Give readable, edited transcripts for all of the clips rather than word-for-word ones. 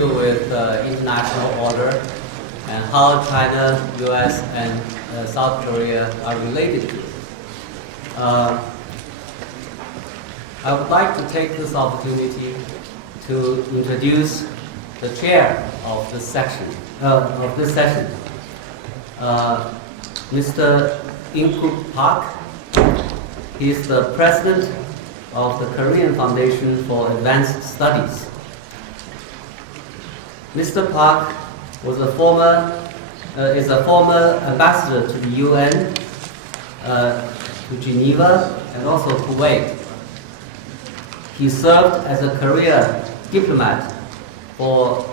deal with international order and how China, US, and South Korea are related to it. I would like to take this opportunity to introduce the chair of this session. Mr. In-Kuk Park. He is the president of the Korean Foundation for Advanced Studies. Mr. Park is a former ambassador to the UN, to Geneva, and also Kuwait. He served as a career diplomat for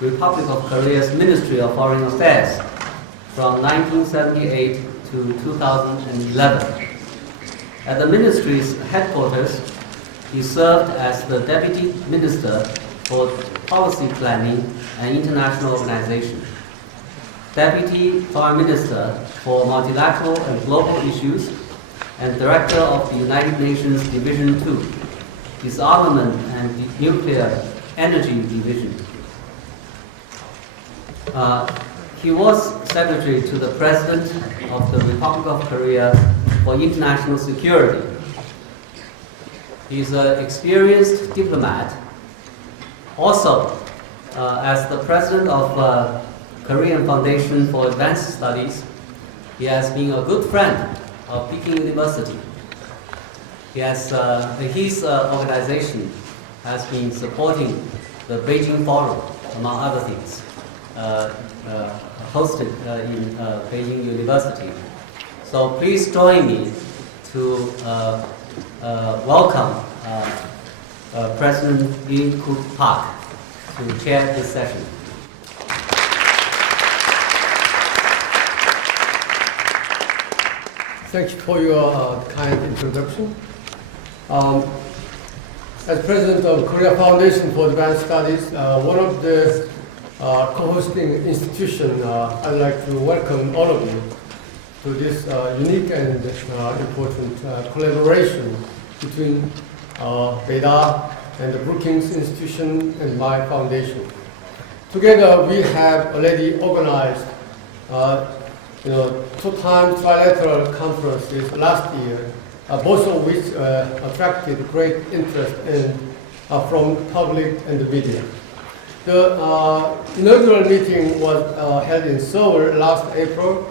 Republic of Korea's Ministry of Foreign Affairs from 1978 to 2011. At the ministry's headquarters, he served as the Deputy Minister for Policy Planning and International Organization, Deputy Foreign Minister for Multilateral and Global Issues, and Director of the United Nations Division 2, Disarmament and Nuclear Energy Division. He was Secretary to the President of the Republic of Korea for International Security. He's an experienced diplomat. Also, as the President of Korean Foundation for Advanced Studies, he has been a good friend of Peking University. His organization has been supporting the Beijing Forum, among other things, hosted in Beijing University. So please join me to welcome President In-Kuk Park to chair this session. Thank you for your kind introduction. As President of Korea Foundation for Advanced Studies, one of the co-hosting institutions, I'd like to welcome all of you to this unique and important collaboration between BEDA and the Brookings Institution and my foundation. Together, we have already organized two-time trilateral conferences last year, both of which attracted great interest from the public and the media. The inaugural meeting was held in Seoul last year, April,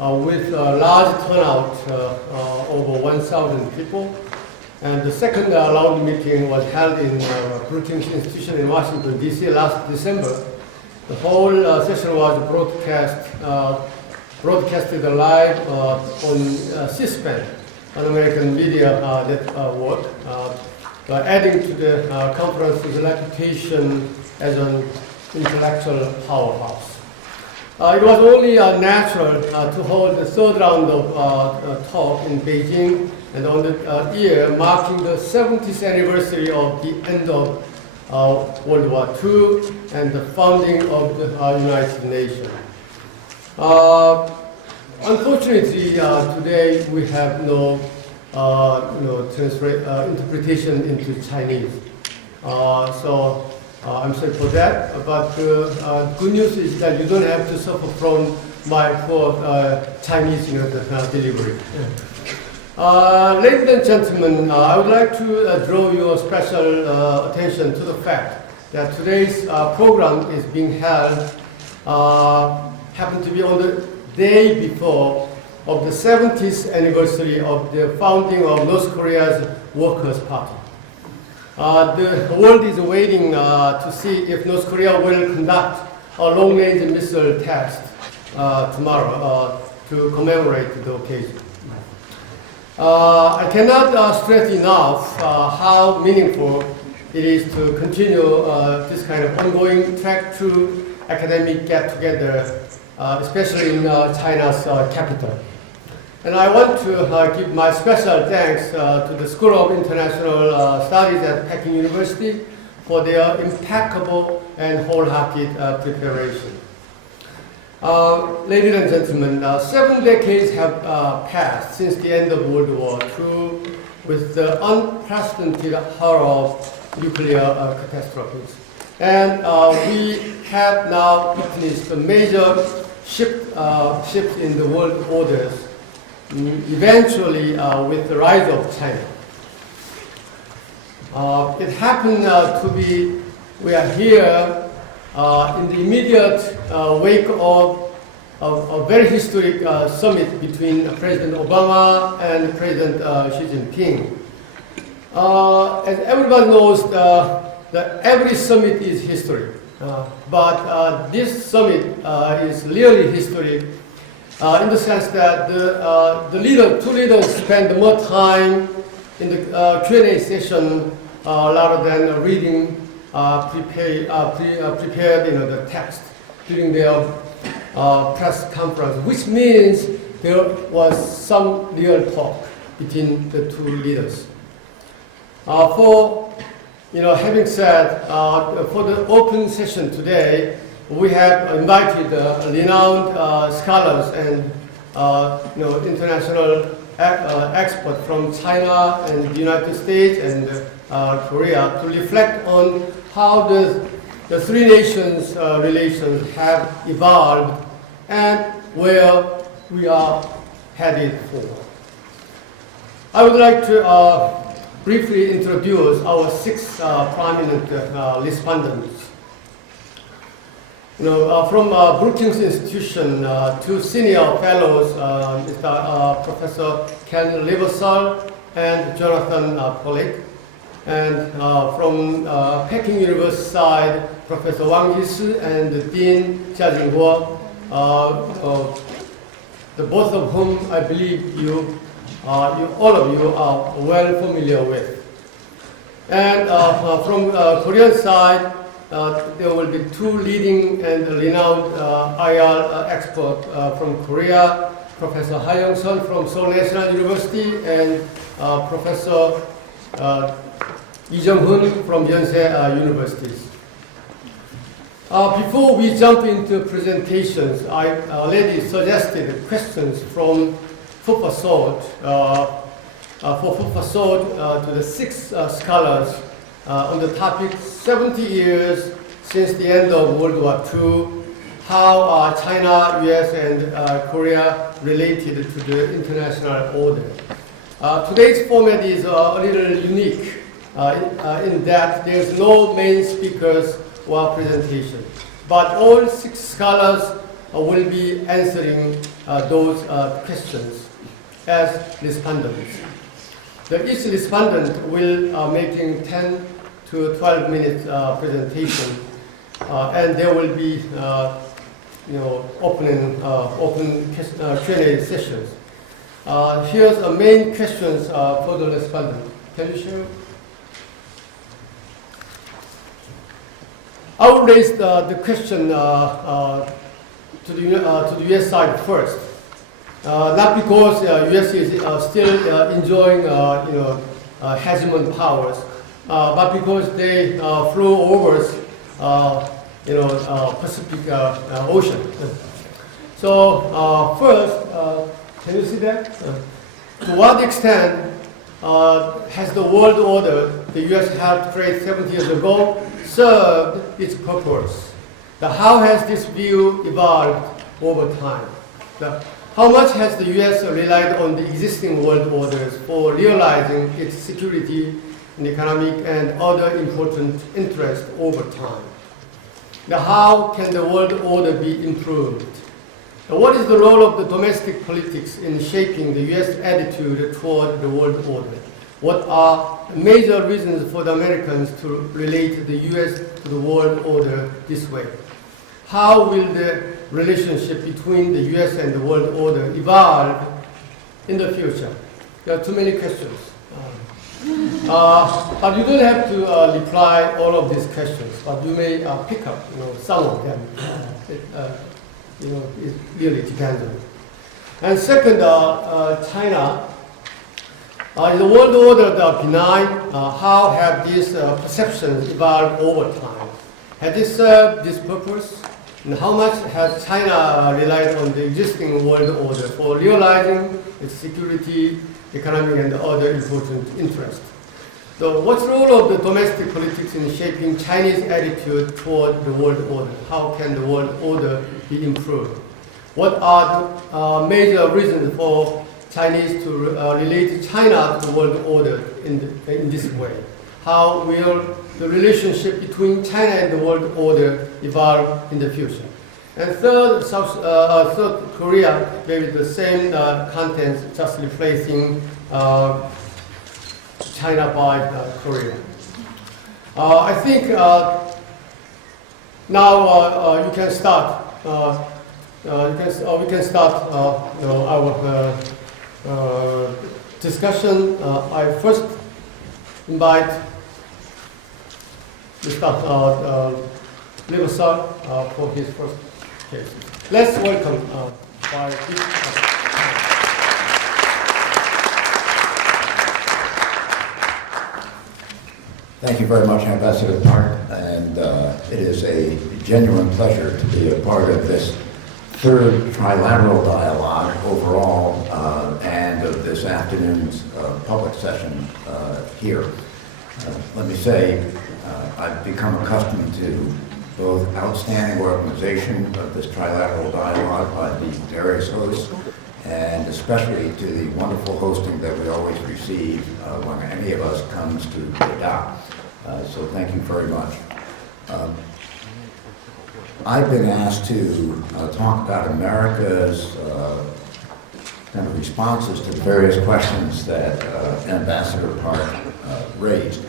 with a large turnout, over 1,000 people. And the second round meeting was held in Brookings Institution in Washington, D.C. last December. The whole session was broadcasted live on C-SPAN, an American media network, adding to the conference's reputation as an intellectual powerhouse. It was only natural to hold the third round of talk in Beijing, and on the year marking the 70th anniversary of the end of World War II and the founding of the United Nations. Unfortunately, today we have no interpretation into Chinese. So I'm sorry for that, but the good news is that you don't have to suffer from my poor Chinese delivery. Ladies and gentlemen, I would like to draw your special attention to the fact that today's program is being held, happened to be on the day before of the 70th anniversary of the founding of North Korea's Workers' Party. The world is waiting to see if North Korea will conduct a long-range missile test tomorrow to commemorate the occasion. I cannot stress enough how meaningful it is to continue this kind of ongoing track to academic get-together, especially in China's capital. And I want to give my special thanks to the School of International Studies at Peking University for their impeccable and wholehearted preparation. Ladies and gentlemen, 7 decades have passed since the end of World War II, with the unprecedented horror of nuclear catastrophes. And we have now witnessed a major shift in the world orders, eventually with the rise of China. It happened to be, we are here in the immediate wake of a very historic summit between President Obama and President Xi Jinping. As everybody knows, that every summit is history, but this summit is really historic in the sense that the two leaders spend more time in the Q&A session rather than reading prepared the text during their press conference, which means there was some real talk between the two leaders. Having said, for the open session today, we have invited renowned scholars and international experts from China and the United States and Korea to reflect on how the three nations' relations have evolved and where we are headed for. I would like to briefly introduce our six prominent respondents. From Brookings Institution, two senior fellows, Professor Kenneth Lieberthal and Jonathan Pollack, and from Peking University side, Professor Wang Jisi and Dean Jia Qingguo, the both of whom I believe all of you are well familiar with. And from Korean side, there will be two leading and renowned IR experts from Korea, Professor Ha Young-sun from Seoul National University and Professor Lee Jung-hoon from Yonsei Universities. Before we jump into presentations, I already suggested questions from food for thought, to the six scholars on the topic 70 years since the end of World War II, how China, US, and Korea related to the international order. Today's format is a little unique in that there's no main speakers or presentation, but all six scholars will be answering those questions as respondents. Each respondent will making 10 to 12 minutes presentation, and there will be open Q&A sessions. Here's the main questions for the respondent. Can you share? I will raise the question to the US side first. Not because US is still enjoying hegemon powers, but because they flew over Pacific Ocean. So first, can you see that? To what extent has the world order the US helped create 70 years ago served its purpose? How has this view evolved over time? How much has the US relied on the existing world orders for realizing its security and economic and other important interests over time? How can the world order be improved? What is the role of the domestic politics in shaping the US attitude toward the world order? What are major reasons for the Americans to relate the US to the world order this way? How will the relationship between the US and the world order evolve in the future? There are too many questions. But you don't have to reply all of these questions, but you may pick up some of them. It really depends on it. And second, China. Is the world order benign? How have these perceptions evolved over time? Has it served this purpose? And how much has China relied on the existing world order for realizing its security economic and other important interests. So what's the role of the domestic politics in shaping Chinese attitude toward the world order? How can the world order be improved? What are the major reasons for Chinese to relate China to the world order in this way? How will the relationship between China and the world order evolve in the future? And third, South Korea, maybe the same contents, just replacing China by Korea. I think now you can start. We can start our discussion. I first invite Mr. Lieberthal for his first case. Let's welcome by Thank you very much, Ambassador Park, and it is a genuine pleasure to be a part of this third trilateral dialogue overall and of this afternoon's public session here. Let me say, I've become accustomed to both outstanding organization of this trilateral dialogue by the various hosts, and especially to the wonderful hosting that we always receive when any of us comes to Jeddah. So thank you very much. I've been asked to talk about America's kind of responses to the various questions that Ambassador Park raised.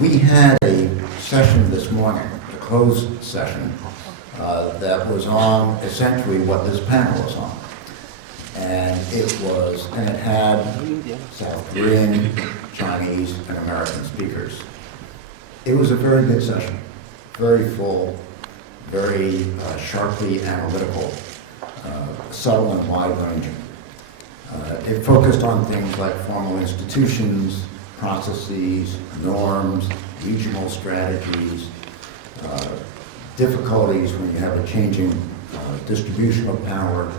We had a session this morning, a closed session, that was on essentially what this panel is on. And it had South Korean, Chinese, and American speakers. It was a very good session, very full, very sharply analytical, subtle and wide-ranging. It focused on things like formal institutions, processes, norms, regional strategies, difficulties when you have a changing distribution of power,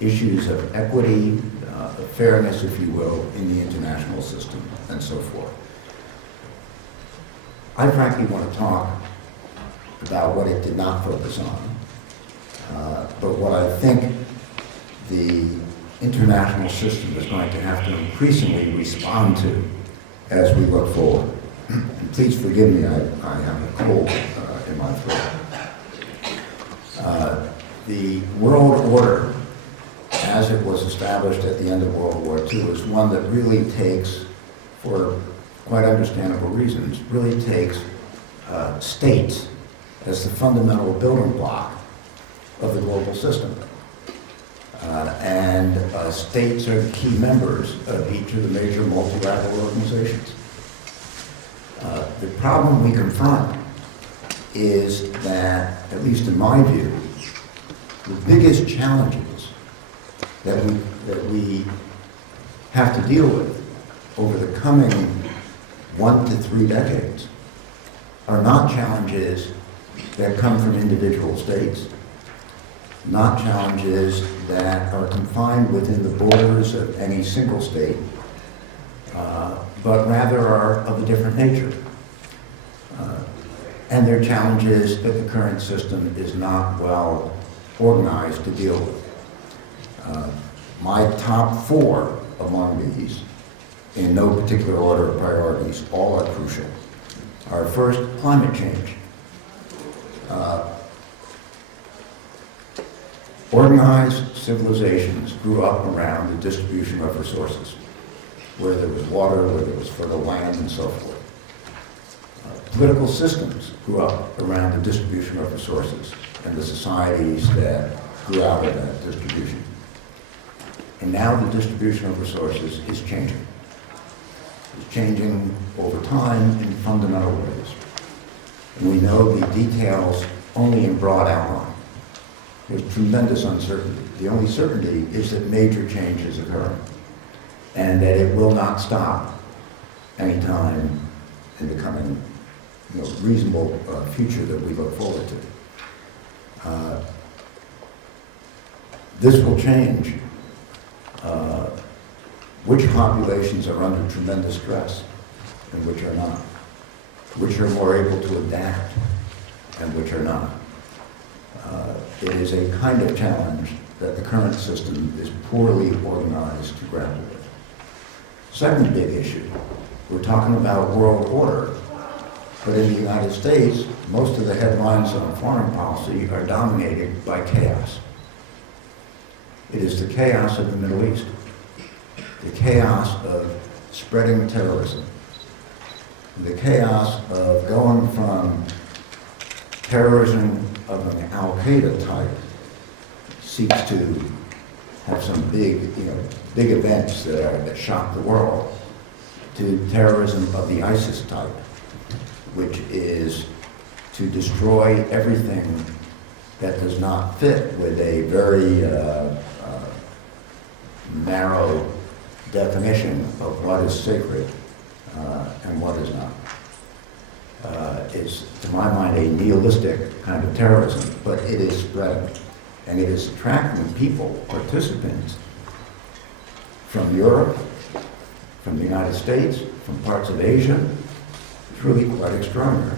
issues of equity, of fairness, if you will, in the international system, and so forth. I frankly want to talk about what it did not focus on, but what I think the international system is going to have to increasingly respond to as we look forward. And please forgive me, I have a cold in my throat. The world order, as it was established at the end of World War II, is one that really takes, for quite understandable reasons, really takes states as the fundamental building block of the global system. And states are the key members of each of the major multilateral organizations. The problem we confront is that, at least in my view, the biggest challenges that we have to deal with over the coming 1 to 3 decades are not challenges that come from individual states, not challenges that are confined within the borders of any single state, but rather are of a different nature. And they're challenges that the current system is not well organized to deal with. My top 4 among these, in no particular order of priorities, all are crucial, are first, climate change. Organized civilizations grew up around the distribution of resources, where there was water, where there was fertile land, and so forth. Political systems grew up around the distribution of resources and the societies that grew out of that distribution. And now the distribution of resources is changing. It's changing over time in fundamental ways. And we know the details only in broad outline. There's tremendous uncertainty. The only certainty is that major change is occurring and that it will not stop anytime in the coming reasonable future that we look forward to. This will change which populations are under tremendous stress and which are not, which are more able to adapt and which are not. It is a kind of challenge that the current system is poorly organized to grapple with. Second big issue, we're talking about world order, but in the United States, most of the headlines on foreign policy are dominated by chaos. It is the chaos of the Middle East, the chaos of spreading terrorism, the chaos of going from terrorism of an Al-Qaeda type seeks to have some big events that shock the world, to terrorism of the ISIS type, which is to destroy everything that does not fit with a very narrow definition of what is sacred and what is not. It's, to my mind, a nihilistic kind of terrorism, but it is spreading, and it is attracting people, participants, from Europe, from the United States, from parts of Asia. It's really quite extraordinary.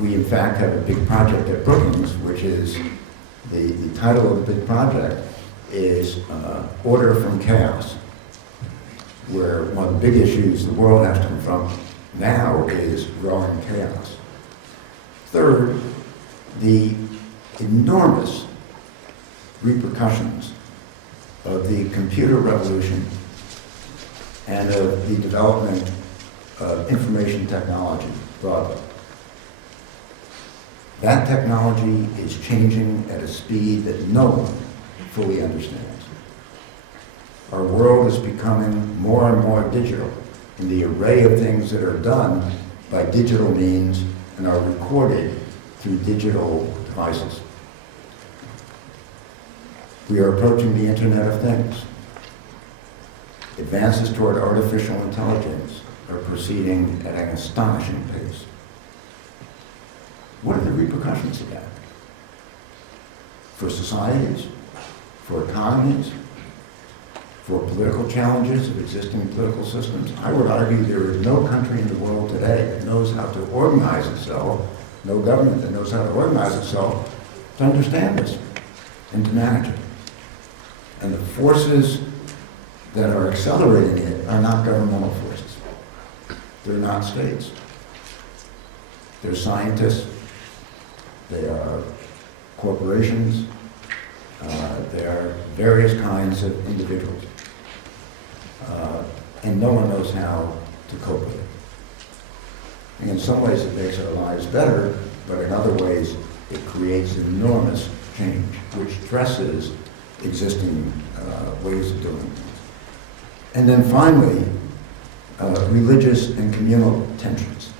We, in fact, have a big project at Brookings, which is, the title of the big project is Order from Chaos, where one of the big issues the world has to confront now is growing chaos. Third, the enormous repercussions of the computer revolution and of the development of information technology broadly. That technology is changing at a speed that no one fully understands. Our world is becoming more and more digital, and the array of things that are done by digital means and are recorded through digital devices. We are approaching the Internet of Things. Advances toward artificial intelligence are proceeding at an astonishing pace. What are the repercussions of that? For societies, for economies, for political challenges of existing political systems? I would argue there is no country in the world today that knows how to organize itself, no government that knows how to organize itself to understand this and to manage it. And the forces that are accelerating it are not governmental forces. They're not states. They're scientists. They are corporations. They are various kinds of individuals. And no one knows how to cope with it. And in some ways it makes our lives better, but in other ways it creates enormous change, which stresses existing ways of doing things. And then finally, religious and communal tensions.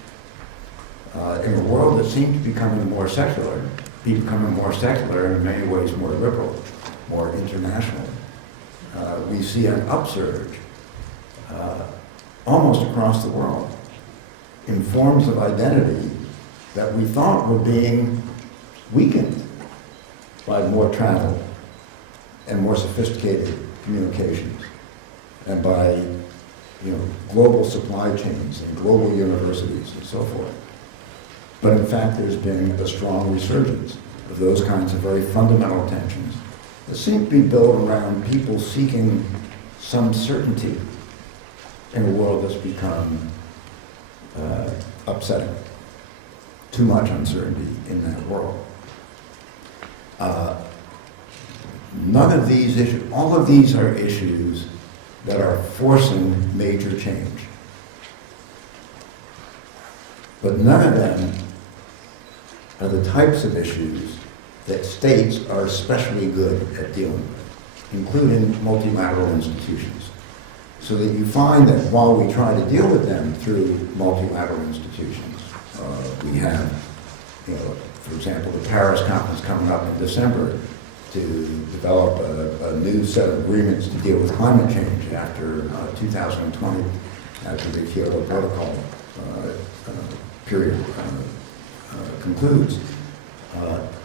In a world that seems to be becoming more secular, and in many ways more liberal, more international, we see an upsurge almost across the world in forms of identity that we thought were being weakened by more travel and more sophisticated communications and by global supply chains and global universities and so forth. But in fact, there's been a strong resurgence of those kinds of very fundamental tensions that seem to be built around people seeking some certainty in a world that's become upsetting. Too much uncertainty in that world. None of these issues, all of these are issues that are forcing major change. But none of them are the types of issues that states are especially good at dealing with, including multilateral institutions. So that you find that while we try to deal with them through multilateral institutions, we have, for example, the Paris conference coming up in December to develop a new set of agreements to deal with climate change after 2020, after the Kyoto Protocol period concludes.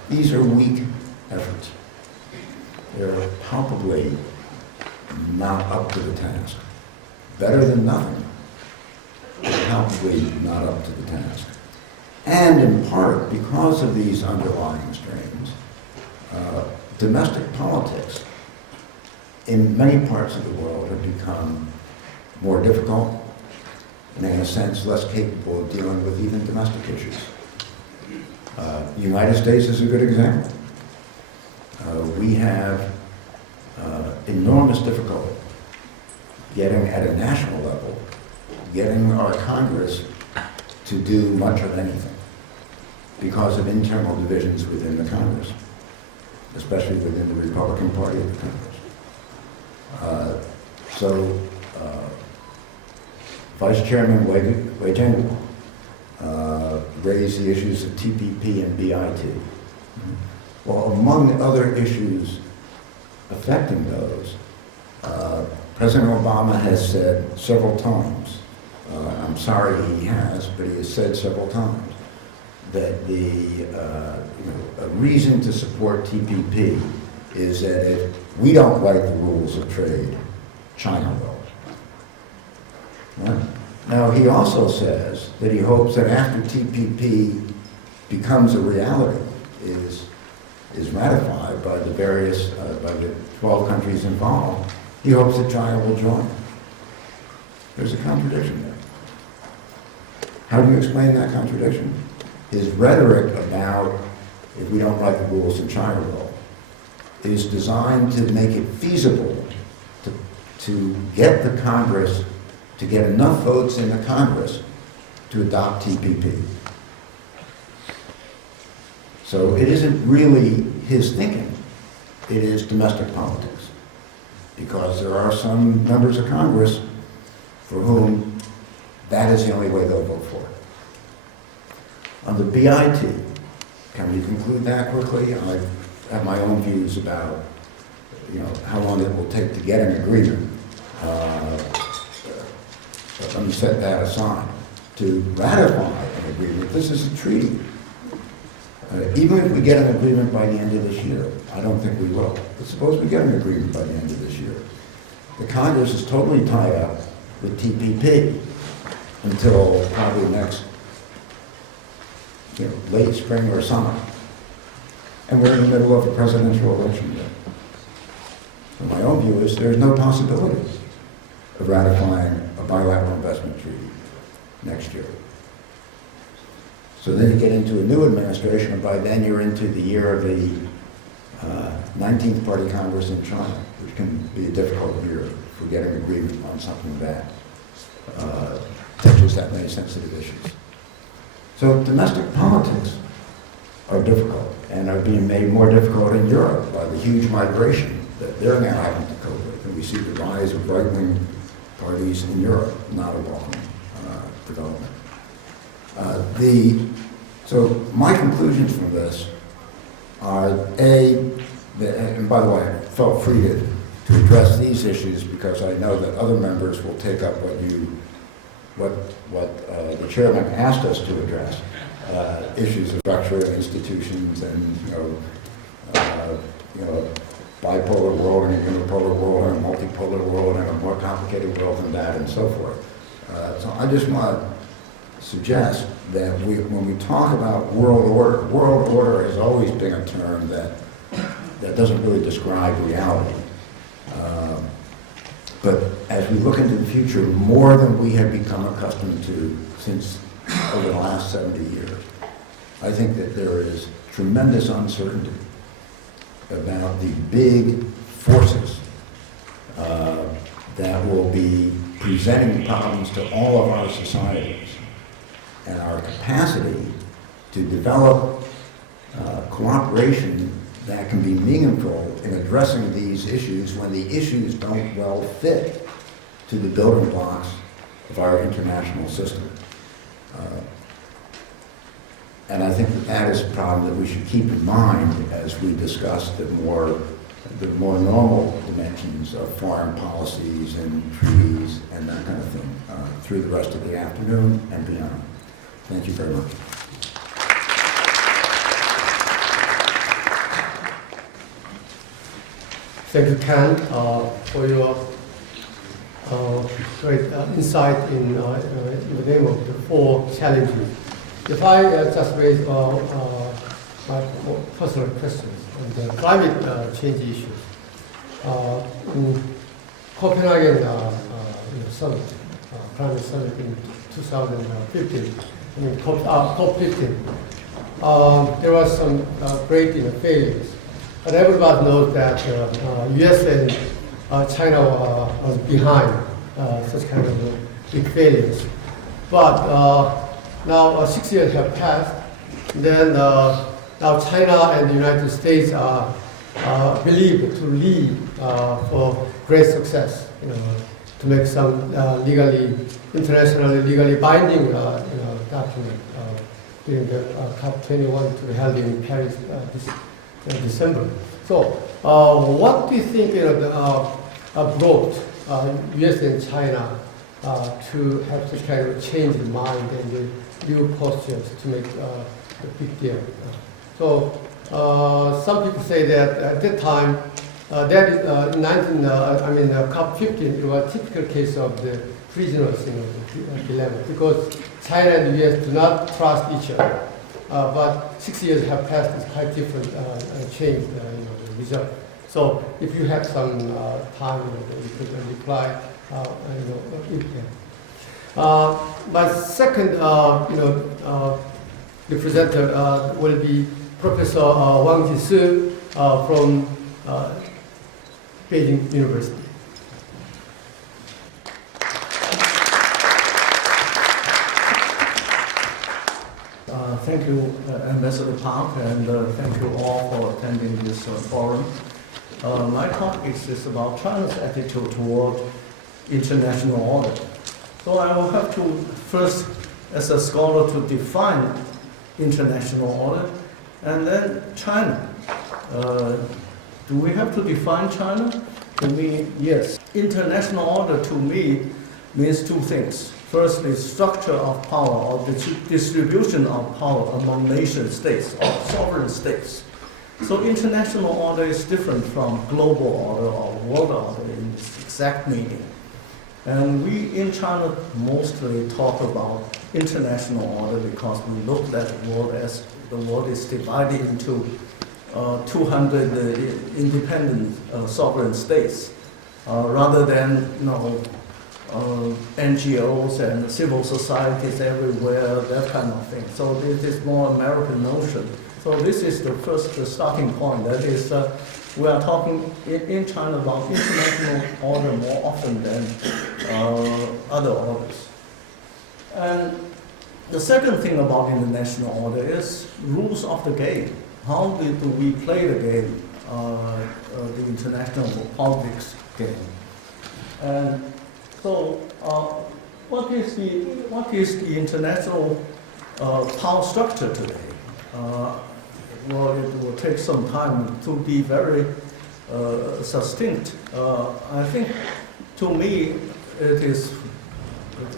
These are weak efforts. They're palpably not not up to the task. Better than nothing, but probably not up to the task. And in part, because of these underlying strains, domestic politics in many parts of the world have become more difficult and, in a sense, less capable of dealing with even domestic issues. The United States is a good example. We have enormous difficulty getting at a national level, getting our Congress to do much of anything because of internal divisions within the Congress, especially within the Republican Party of the Congress. Vice Chairman Wang Jisi raised the issues of TPP and BIT. Well, among other issues affecting those, President Obama has said several times, I'm sorry he has, but he has said several times, that a reason to support TPP is that if we don't like the rules of trade, China will. Right? Now, he also says that he hopes that after TPP becomes a reality, is ratified by the various, by the 12 countries involved, he hopes that China will join. There's a contradiction there. How do you explain that contradiction? His rhetoric about if we don't like the rules, then China will, is designed to make it feasible to get the Congress, to get enough votes in the Congress to adopt TPP. So it isn't really his thinking, it is domestic politics. Because there are some members of Congress for whom that is the only way they'll vote for it. On the BIT, can we conclude that quickly? I have my own views about how long it will take to get an agreement. Let me set that aside. To ratify an agreement, this is a treaty. Even if we get an agreement by the end of this year, I don't think we will, but suppose we get an agreement by the end of this year, the Congress is totally tied up with TPP until probably next late spring or summer. And we're in the middle of a presidential election year. So my own view is there's no possibility of ratifying a bilateral investment treaty next year. So then you get into a new administration, and by then you're into the year of the 19th Party Congress in China, which can be a difficult year for getting agreement on something that touches that many sensitive issues. So domestic politics are difficult and are being made more difficult in Europe by the huge migration that they're now having to cope with. And we see the rise of right-wing parties in Europe, not a welcome development. So my conclusions from this are and by the way, I felt free to address these issues because I know that other members will take up what the chairman asked us to address, issues of structure, institutions, and bipolar world and a unipolar world and a multipolar world and a more complicated world than that and so forth. So I just want to suggest that when we talk about world order has always been a term that doesn't really describe reality. But as we look into the future, more than we have become accustomed to since over the last 70 years, I think that there is tremendous uncertainty about the big forces that will be presenting problems to all of our societies, and our capacity to develop cooperation that can be meaningful in addressing these issues when the issues don't well fit to the building blocks of our international system. And I think that is a problem that we should keep in mind as we discuss the more normal dimensions of foreign policies and treaties and that kind of thing through the rest of the afternoon and beyond. Thank you very much. Thank you, Ken, for your great insight in the name of the 4 challenges. If I just raise my personal questions on the climate change issues, in Copenhagen summit, climate summit in 2015, I mean COP15, there was some great failures. But everybody knows that U.S. and China was behind such kind of big failures. But now 6 years have passed. Then now China and the United States are believed to lead for great success. To make some internationally legally binding document during the COP21 to be held in Paris December. So, what do you think brought U.S. and China to have such kind of change in mind and new postures to make a big deal? So, some people say that at that time, COP15, it was a typical case of the prisoners dilemma, because China and the U.S. do not trust each other. But 6 years have passed, it's quite different change the result. So if you have some time, you could reply. My second, the presenter will be Professor Wang Jisi from Beijing University. Thank you, Ambassador Park, and thank you all for attending this forum. My topic is about China's attitude toward international order. So I will have to first, as a scholar, to define international order, and then China. Do we have to define China? To me, yes. International order to me means 2 things. Firstly, structure of power or the distribution of power among nation states or sovereign states. So international order is different from global order or world order in its exact meaning. And we in China mostly talk about international order because we look at the world as the world is divided into 200 independent sovereign states, rather than NGOs and civil societies everywhere, that kind of thing. So it is more American notion. So this is the first starting point. That is, we are talking in China about international order more often than other orders. And the second thing about international order is rules of the game. How do we play the game, the international politics game? And so, what is the international power structure today? Well, it will take some time to be very succinct. I think, to me, it is,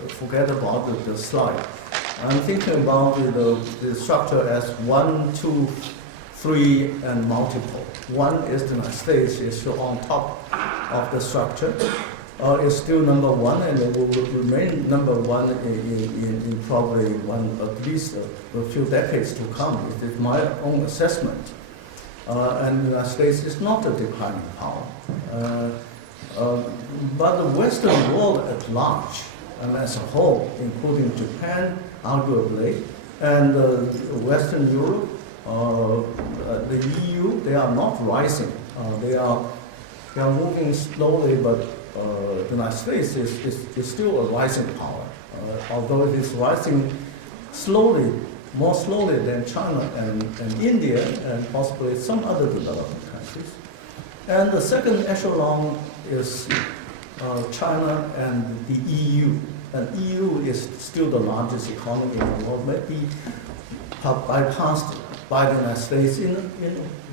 forget about the slide. I'm thinking about the structure as 1, 2, 3, and multiple. 1 is the United States, is on top of the structure. Is still number 1, and it will remain number 1 in probably at least a few decades to come. It is my own assessment. And the United States is not a declining power. But the Western world at large, and as a whole, including Japan, arguably, and Western Europe, the EU, they are not rising. They are moving slowly, but the United States is still a rising power, although it is rising slowly, more slowly than China and India and possibly some other developing countries. And the second echelon is China and the EU. And EU is still the largest economy in the world, maybe bypassed by the United States in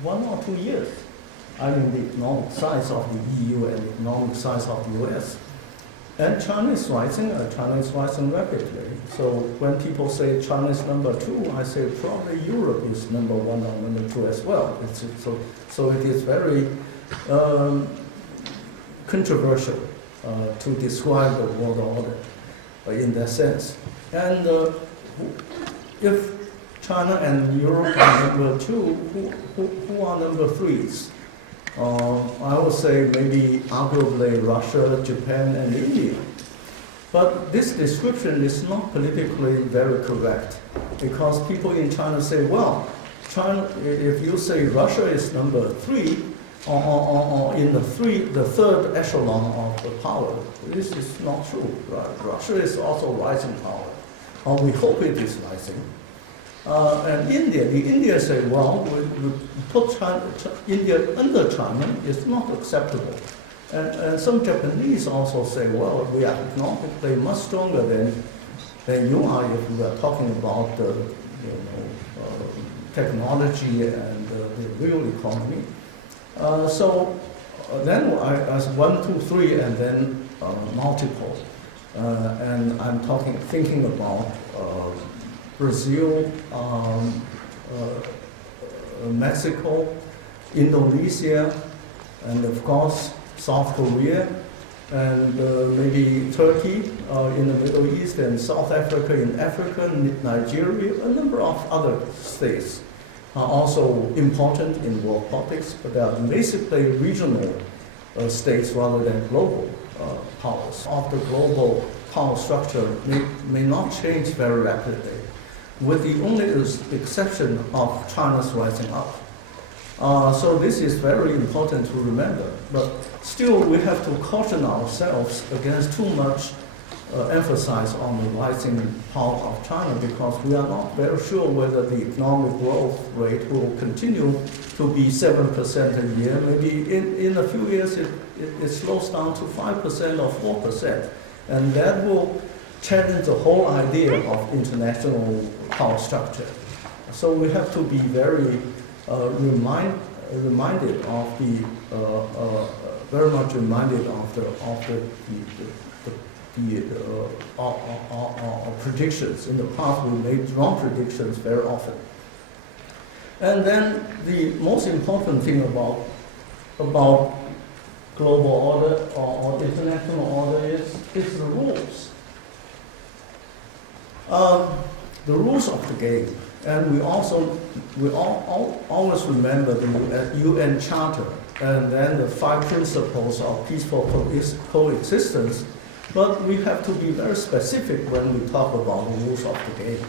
1 or 2 years. I mean, the economic size of the EU and the economic size of the US. And China is rising rapidly. So when people say China is number 2, I say probably Europe is number 1 or number 2 as well. So it is very controversial. to describe the world order in that sense. And if China and Europe are number two, who are number threes? I would say maybe arguably Russia, Japan, and India. But this description is not politically very correct, because people in China say, well, China, if you say Russia is number three, or in the third echelon of the power, this is not true. Right? Russia is also rising power, or we hope it is rising. And India say, well, we put India under China is not acceptable. And some Japanese also say, well, we are economically much stronger than you are if we are talking about technology and the real economy. So then I 1, 2, 3, and then multiple. And I'm thinking about Brazil, Mexico, Indonesia, and of course South Korea, and maybe Turkey in the Middle East, and South Africa in Africa, Nigeria, a number of other states are also important in world politics, but they are basically regional states rather than global powers. Of the global power structure may not change very rapidly, with the only exception of China's rising up. So this is very important to remember, but still we have to caution ourselves against too much emphasis on the rising power of China, because we are not very sure whether the economic growth rate will continue to be 7% a year. Maybe in a few years it slows down to 5% or 4%, and that will challenge the whole idea of international power structure. So we have to be very reminded of the very much reminded of the predictions. In the past, we made wrong predictions very often. And then the most important thing about global order or international order is the rules. The rules of the game. And we always remember the UN Charter and then the 5 principles of peaceful coexistence. But we have to be very specific when we talk about the rules of the game.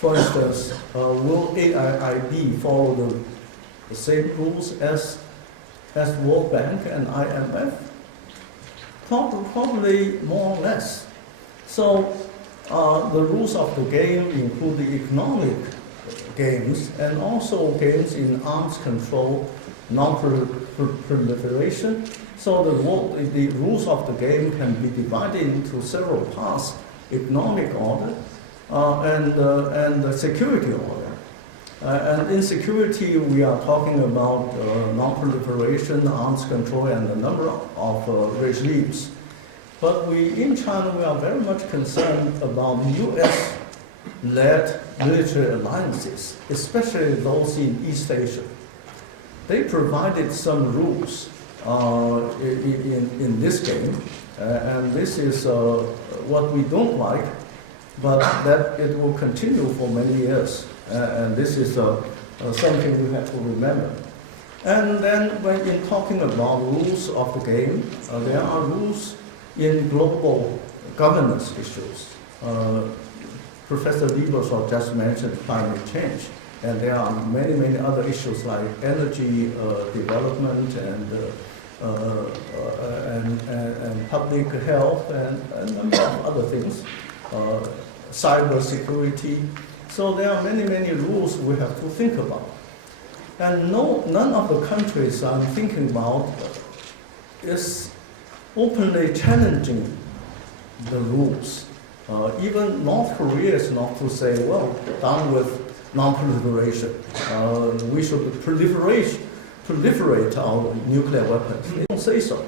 For instance, will AIIB follow the same rules as World Bank and IMF? Probably more or less. So the rules of the game include the economic games and also games in arms control, non-proliferation. So the rules of the game can be divided into several parts: economic order and the security order. And in security, we are talking about non-proliferation, arms control, and a number of regimes. But in China, we are very much concerned about US-led military alliances, especially those in East Asia. They provided some rules in this game, and this is what we don't like, but that it will continue for many years, and this is something we have to remember. And then when in talking about rules of the game, there are rules in global governance issues. Professor Lieberthal just mentioned climate change, and there are many, many other issues like energy development and public health and a number of other things, cyber security. So there are many, many rules we have to think about. And none of the countries I'm thinking about is openly challenging the rules. Even North Korea is not to say, well, down with non-proliferation. We should proliferate our nuclear weapons. They don't say so.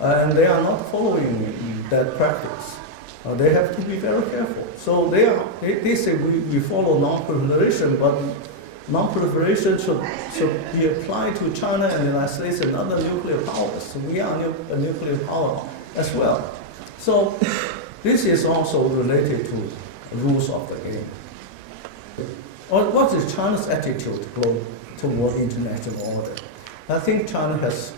And they are not following that practice. They have to be very careful. So they say we follow non-proliferation, but non-proliferation should be applied to China and the United States and other nuclear powers. So we are a nuclear power as well. So this is also related to rules of the game. What is China's attitude toward international order? I think China has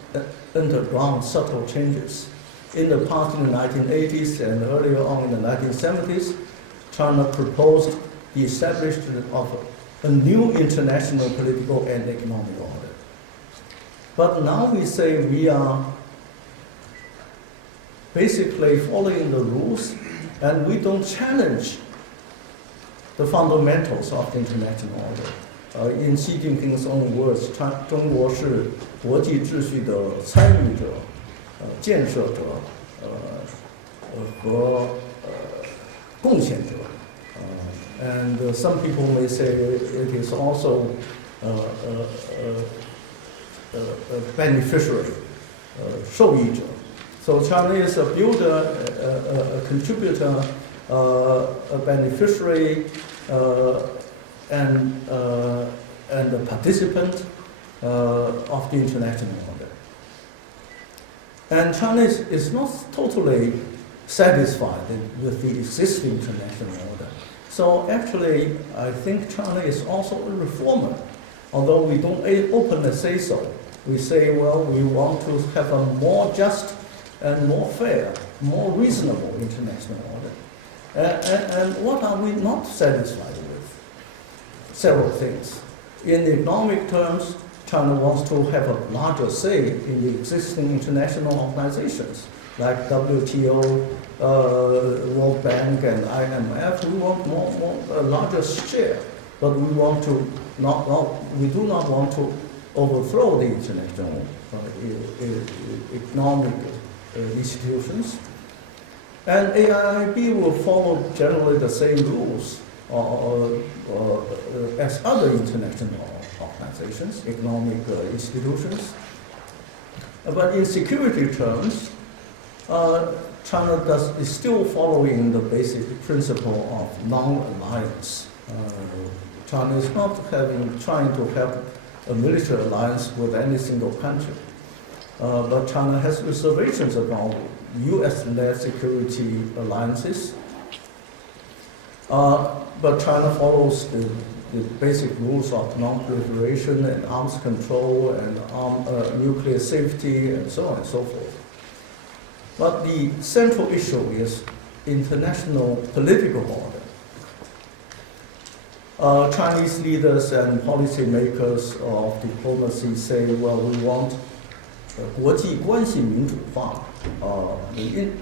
undergone subtle changes. In the past, in the 1980s and earlier on in the 1970s, China proposed the establishment of a new international political and economic order. But now we say we are basically following the rules and we don't challenge the fundamentals of the international order. In Xi Jinping's own words, 中国是国际秩序的参与者、建设者、和贡献者。And some people may say it is also a beneficiary, 受益者. So China is a builder, a contributor, a beneficiary, and a participant of the international order. And China is not totally satisfied with the existing international order. So actually, I think China is also a reformer, although we don't openly say so. We say, well, we want to have a more just and more fair, more reasonable international order. And what are we not satisfied with? Several things. In economic terms, China wants to have a larger say in the existing international organizations like WTO, World Bank, and IMF. We want a larger share, but we do not want to overthrow the international economic institutions. And AIIB will follow generally the same rules as other international organizations, economic institutions. But in security terms, China is still following the basic principle of non-alliance. China is not trying to have a military alliance with any single country. But China has reservations about US-led security alliances. But China follows the basic rules of non-proliferation and arms control and nuclear safety and so on and so forth. But the central issue is international political order. Chinese leaders and policymakers of diplomacy say, well, we want 国际关系民主化, the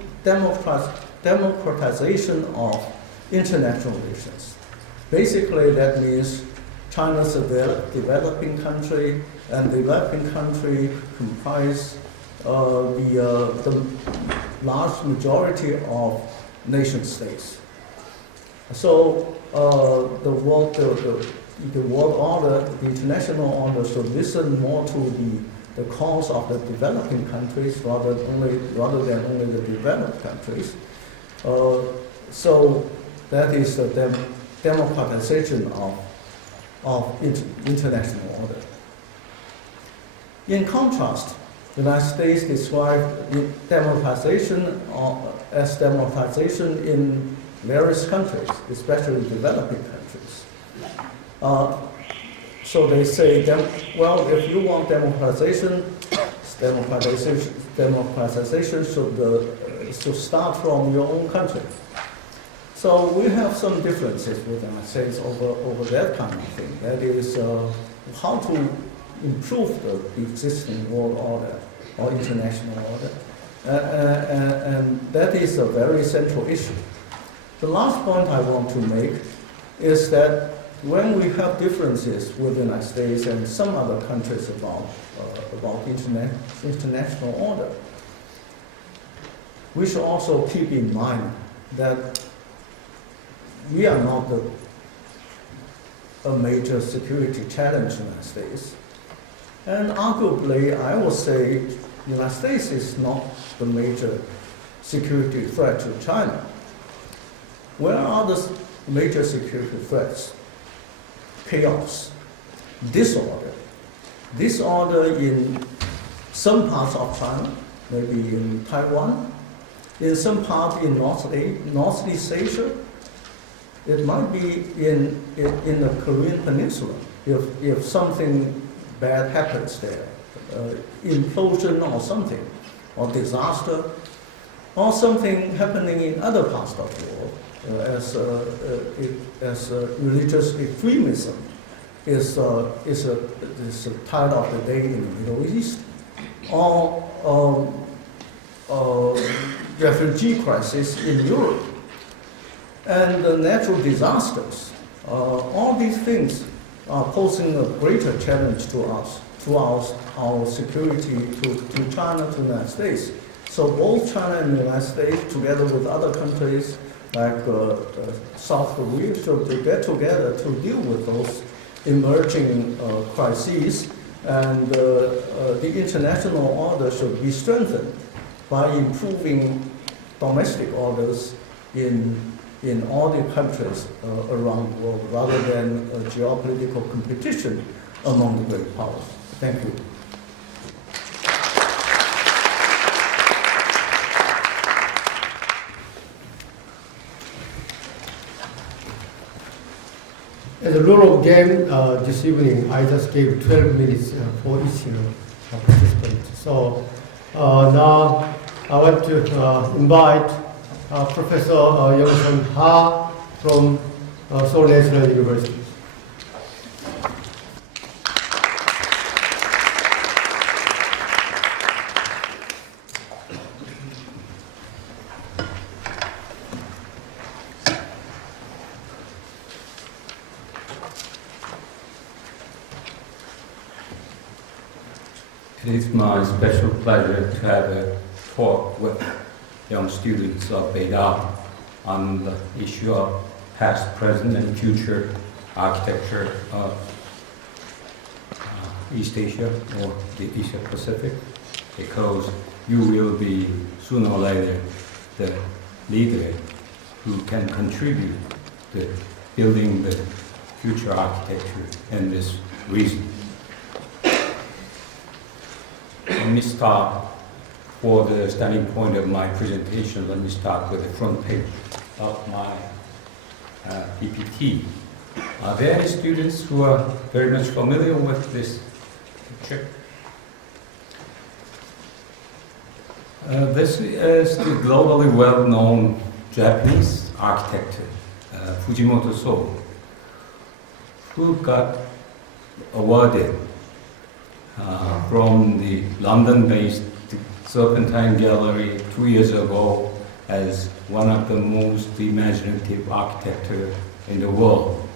democratization of international relations. Basically, that means China's a developing country, and developing country comprise the large majority of nation states. So the world order, the international order, should listen more to the cause of the developing countries rather than only the developed countries. So that is the democratization of international order. In contrast, the United States described democratization as democratization in various countries, especially developing countries. So they say, well, if you want democratization should start from your own country. So we have some differences with the United States over that kind of thing. That is how to improve the existing world order or international order. And that is a very central issue. The last point I want to make is that when we have differences with the United States and some other countries about international order, we should also keep in mind that we are not a major security challenge in the United States. And arguably, I would say the United States is not the major security threat to China. Where are the major security threats? Chaos, disorder. Disorder in some parts of China, maybe in Taiwan, in some part in Northeast Asia. It might be in the Korean Peninsula if something bad happens there, implosion or something, or disaster, or something happening in other parts of the world, as religious extremism is a tide of the day in the Middle East, or refugee crisis in Europe, and the natural disasters. All these things are posing a greater challenge to us, to our security, to China, to the United States. So both China and the United States, together with other countries like South Korea, should get together to deal with those emerging crises, and the international order should be strengthened by improving domestic orders in all the countries around the world, rather than geopolitical competition among the great powers. Thank you. As a rule of game this evening, I just gave 12 minutes for each participant. So now I want to invite Professor Young-Sun Ha from Seoul National University. It is my special pleasure to have a talk with young students of Beida on the issue of past, present, and future architecture of East Asia or the Asia Pacific, because you will be sooner or later the leader who can contribute to building the future architecture in this region. Let me start for the starting point of my presentation. Let me start with the front page of my PPT. Are there any students who are very much familiar with this picture? This is the globally well-known Japanese architect, Fujimoto So, who got awarded from the London-based Serpentine Gallery 2 years ago as one of the most imaginative architects in the world.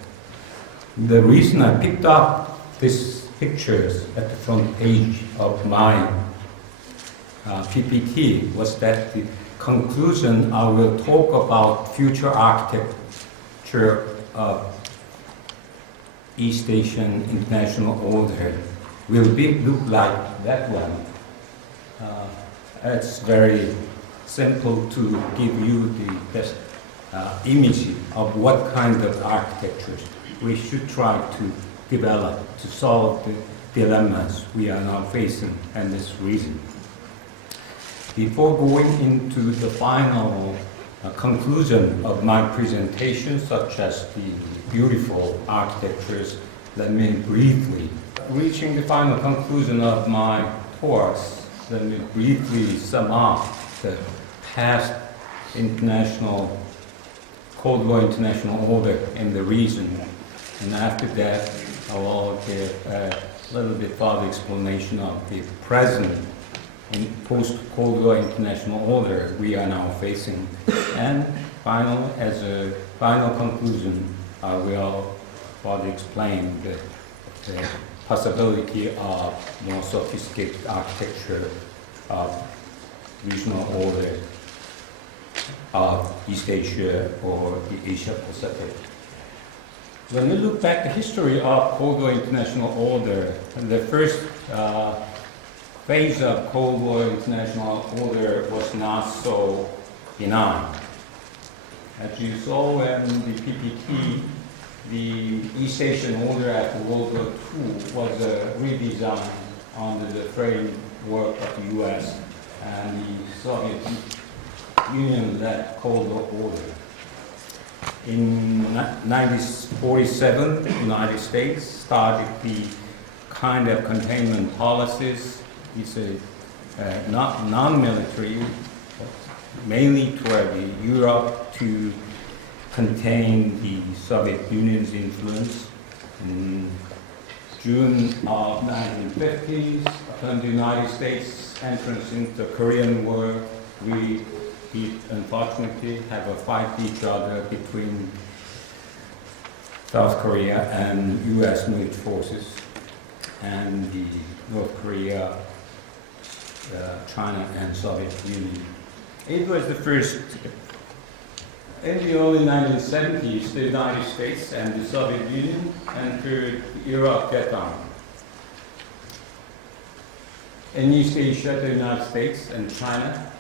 The reason I picked up these pictures at the front page of my PPT was that the conclusion I will talk about future architecture of East Asian international order will look like that one. It's very simple to give you the best image of what kind of architectures we should try to develop to solve the dilemmas we are now facing in this region. Before going into the final conclusion of my presentation, such as the beautiful architectures, let me briefly, reaching the final conclusion of my course, let me briefly sum up the past international, Cold War international order in the region. And after that, I will give a little bit further explanation of the present in post-Cold War international order we are now facing. And as a final conclusion, I will further explain the possibility of more sophisticated architecture of regional order of East Asia or the Asia Pacific. When we look back the history of Cold War international order, the first phase of Cold War international order was not so benign. As you saw in the PPT, the East Asian order after World War II was a redesign under the framework of the US and the Soviet Union-led Cold War order. In 1947, the United States started the kind of containment policies. It's not non-military, mainly toward Europe to contain the Soviet Union's influence. In June of 1950s, upon the United States entrance into the Korean War, we did unfortunately have a fight each other between South Korea and US military forces and the North Korea, China and Soviet Union. It was the first. In the early 1970s, the United States and the Soviet Union entered the era of Vietnam. In East Asia, the United States and China,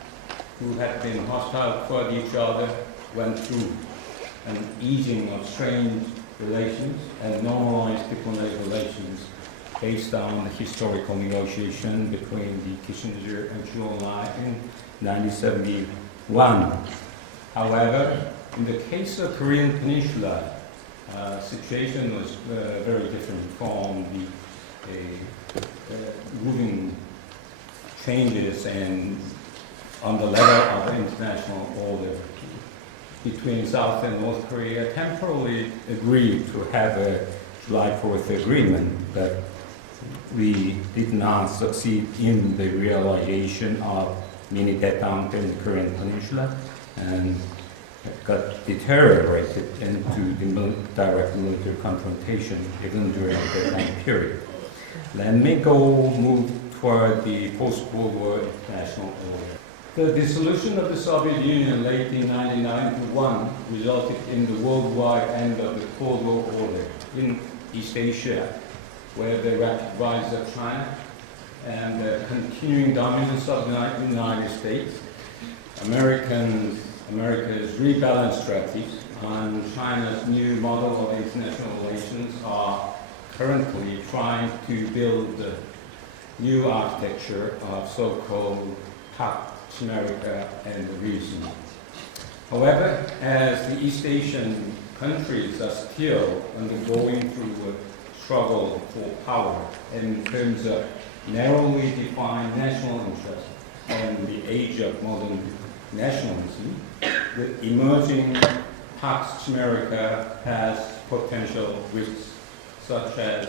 who had been hostile toward each other, went through an easing of strained relations and normalized diplomatic relations based on the historical negotiation between the Kissinger and Zhou Enlai in 1971. However, in the case of Korean Peninsula, situation was very different from the moving changes and on the level of international order between South and North Korea temporarily agreed to have a July 4th agreement, but we did not succeed in the realization of mini détente in the Korean Peninsula and got deteriorated into the direct military confrontation even during the time period. Let me move toward the post-Cold War international order. The dissolution of the Soviet Union late in 1991 resulted in the worldwide end of the Cold War order in East Asia, where the rapid rise of China and the continuing dominance of the United States, America's rebalanced strategies on China's new model of international relations are currently trying to build a new architecture of so-called Pax America and the region. However, as the East Asian countries are still undergoing through a struggle for power in terms of narrowly defined national interests and the age of modern nationalism, the emerging Pax America has potential risks such as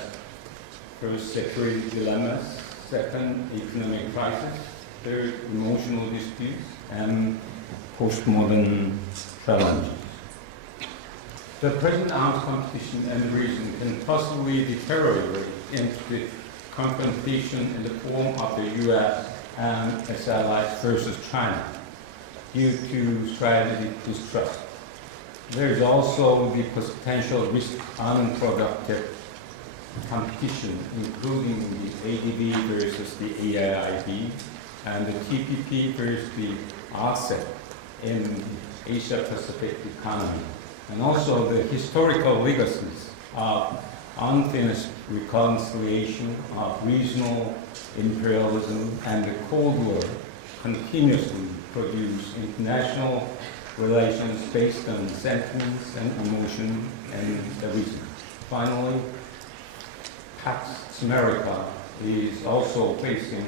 first, security dilemmas, second, economic crisis, third, emotional disputes, and postmodern challenges. The present arms competition and the region can possibly deteriorate into the confrontation in the form of the US and its allies versus China due to strategic distrust. There is also the potential risk unproductive competition, including the ADB versus the AIIB, and the TPP versus the RCEP in the Asia-Pacific economy, and also the historical legacies of unfinished reconciliation of regional imperialism and the Cold War continuously produce international relations based on sentiments and emotion and the reason. Finally, Pax America is also facing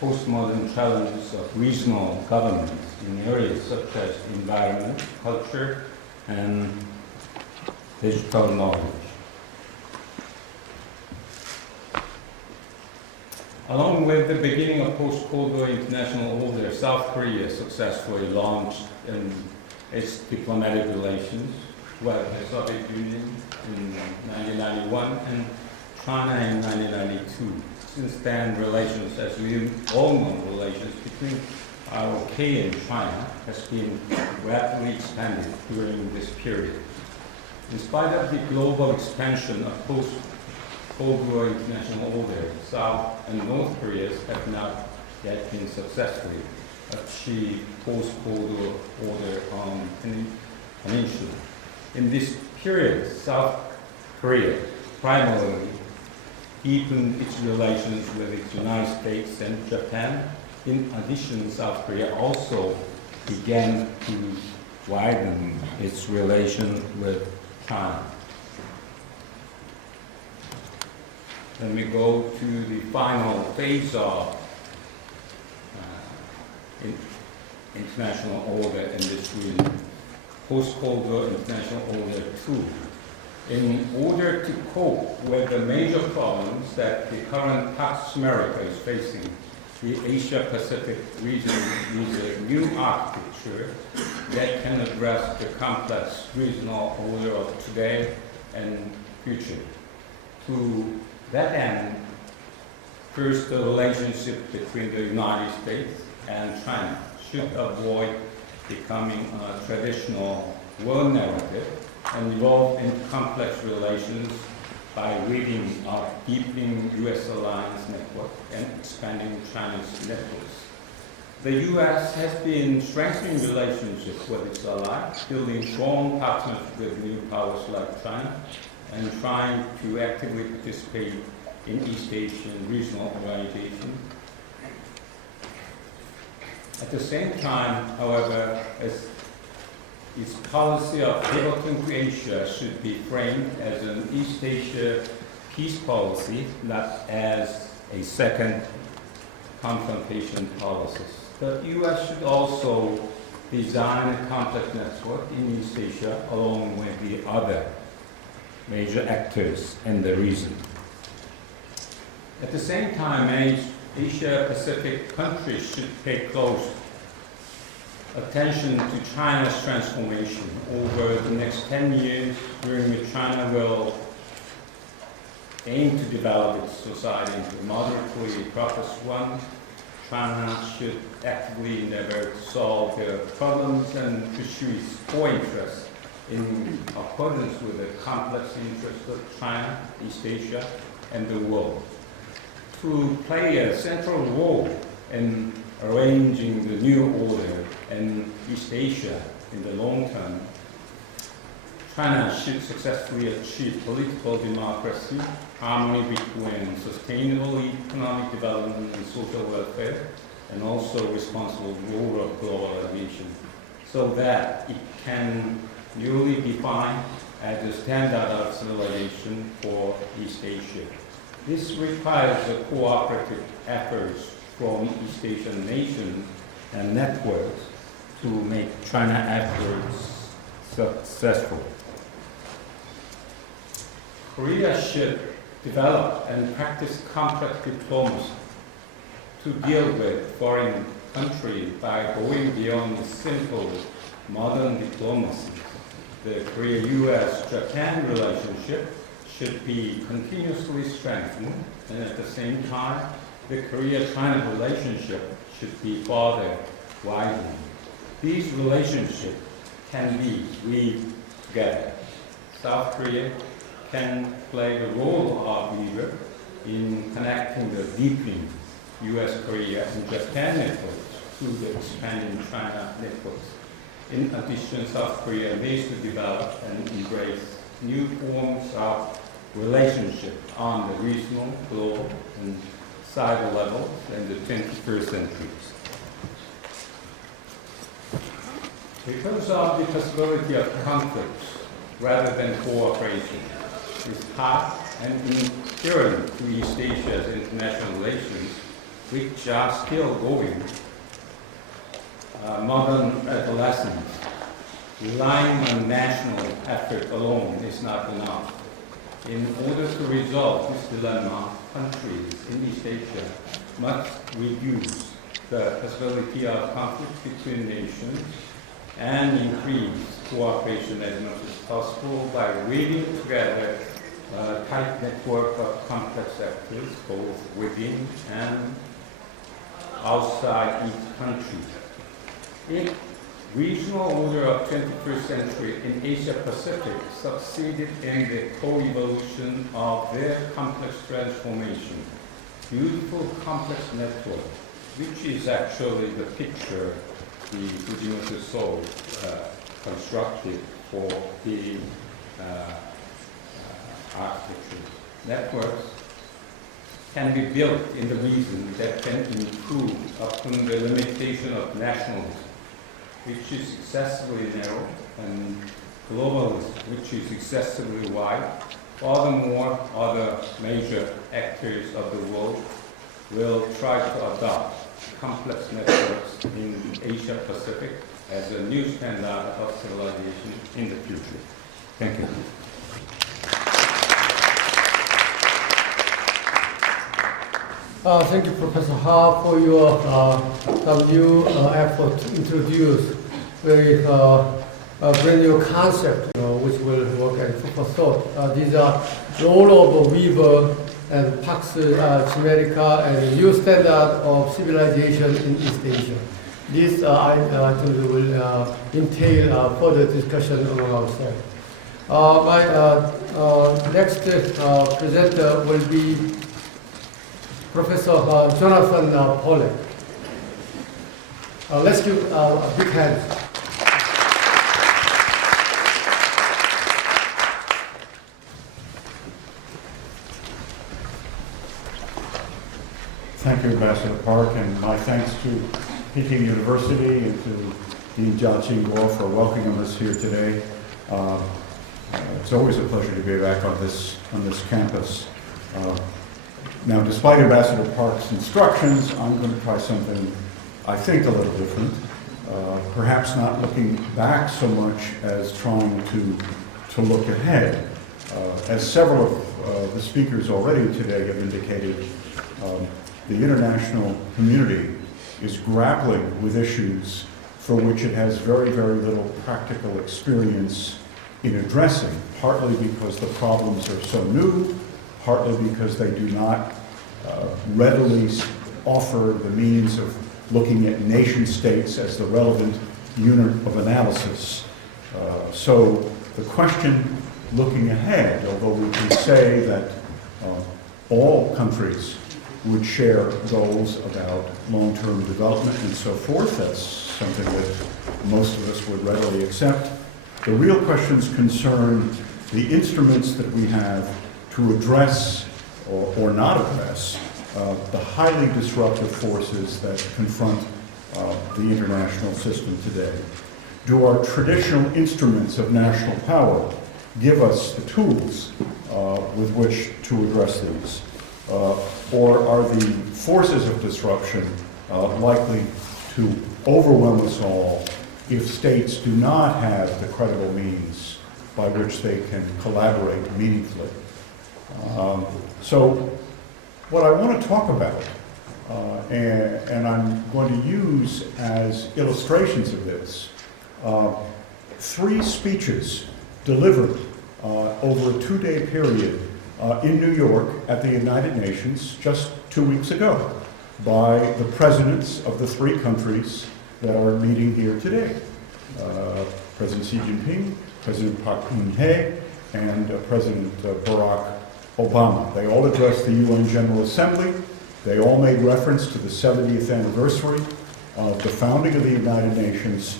postmodern challenges of regional governance in areas such as environment, culture, and digital knowledge. Along with the beginning of post-Cold War international order, South Korea successfully launched its diplomatic relations with the Soviet Union in 1991 and China in 1992. Since then, relations, as we all know, relations between ROK and China has been rapidly expanded during this period. In spite of the global expansion of post-Cold War international order, South and North Koreas have not yet been successfully achieved post-Cold War order on the peninsula. In this period, South Korea primarily deepened its relations with the United States and Japan. In addition, South Korea also began to widen its relation with China. Let me go to the final phase of international order in this region, post-Cold War international order 2. In order to cope with the major problems that the current Pax America is facing, the Asia-Pacific region needs a new architecture that can address the complex regional order of today and future. To that end, first, the relationship between the United States and China should avoid becoming a traditional world narrative and evolve into complex relations by weaving a deepening U.S. alliance network and expanding China's networks. The U.S. has been strengthening relationships with its allies, building strong partnerships with new powers like China, and trying to actively participate in East Asian regional organizations. At the same time, however, its policy of pivoting to Asia should be framed as an East Asia peace policy, not as a second confrontation policy. The U.S. should also design a complex network in East Asia along with the other major actors in the region. At the same time, many Asia-Pacific countries should pay close attention to China's transformation over the next 10 years, during which China will aim to develop its society into a moderately prosperous one. China should actively endeavor to solve their problems and pursue its core interests in accordance with the complex interests of China, East Asia, and the world. To play a central role in arranging the new order in East Asia in the long term, China should successfully achieve political democracy, harmony between sustainable economic development and social welfare, and also responsible role of globalization, so that it can newly define as a standard of civilization for East Asia. This requires a cooperative efforts from East Asian nations and networks to make China efforts successful. Korea should develop and practice complex diplomacy to deal with foreign countries by going beyond simple modern diplomacy. The Korea-US-Japan relationship should be continuously strengthened, and at the same time, the Korea-China relationship should be further widened. These relationships can be weaved together. South Korea can play the role of leader in connecting the deepening US, Korea, and Japan networks to the expanding China networks. In addition, South Korea needs to develop and embrace new forms of relationship on the regional, global, and cyber levels in the 21st century. Because of the possibility of conflicts rather than cooperation is part and inherent to East Asia's international relations, which are still going, modern adolescents. Relying on national effort alone is not enough. In order to resolve this dilemma, countries in East Asia must reduce the possibility of conflict between nations and increase cooperation as much as possible by weaving together a tight network of complex actors, both within and outside each country. If regional order of 21st century in Asia Pacific succeeded in the co-evolution of their complex transformation, beautiful complex network, which is actually the picture the Fujimoto constructed for the architecture. Networks can be built in the region that can improve upon the limitation of nationalism. which is excessively narrow, and globalism, which is excessively wide. Furthermore, other major actors of the world will try to adopt complex networks in Asia Pacific as a new standard of civilization in the future. Thank you. Thank you, Professor Ha, for your new effort to introduce very brand new concept, which will work as food for thought. These are role of Weaver and Pax Chimerica and a new standard of civilization in East Asia. This items will entail further discussion among ourselves. My next presenter will be Professor Jonathan Pollack. Let's give a big hand. Thank you, Ambassador Park, and my thanks to Peking University and to Dean Jia Qingguo for welcoming us here today. It's always a pleasure to be back on this campus. Now, despite Ambassador Park's instructions, I'm going to try something I think a little different. Perhaps not looking back so much as trying to look ahead. As several of the speakers already today have indicated, the international community is grappling with issues for which it has very, very little practical experience in addressing, partly because the problems are so new, partly because they do not readily offer the means of looking at nation states as the relevant unit of analysis. So the question looking ahead, although we can say that all countries would share goals about long-term development and so forth, that's something that most of us would readily accept. The real questions concern the instruments that we have to address or not address the highly disruptive forces that confront the international system today. Do our traditional instruments of national power give us the tools with which to address these? Or are the forces of disruption likely to overwhelm us all if states do not have the credible means by which they can collaborate meaningfully? So what I want to talk about, and I'm going to use as illustrations of this, 3 speeches delivered over a 2-day period in New York at the United Nations just 2 weeks ago by the presidents of the 3 countries that are meeting here today. President Xi Jinping, President Park Geun-hye, and President Barack Obama. They all addressed the UN General Assembly. They all made reference to the 70th anniversary of the founding of the United Nations.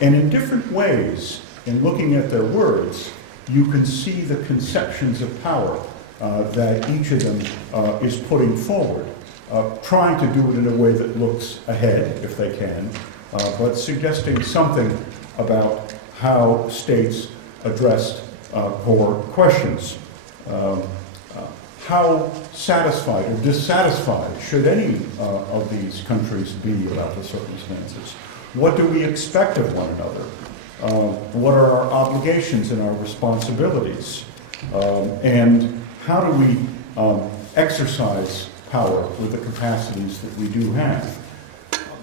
And in different ways, in looking at their words, you can see the conceptions of power that each of them is putting forward, trying to do it in a way that looks ahead, if they can, but suggesting something about how states addressed core questions. How satisfied or dissatisfied should any of these countries be about the circumstances? What do we expect of one another? What are our obligations and our responsibilities? And how do we exercise power with the capacities that we do have?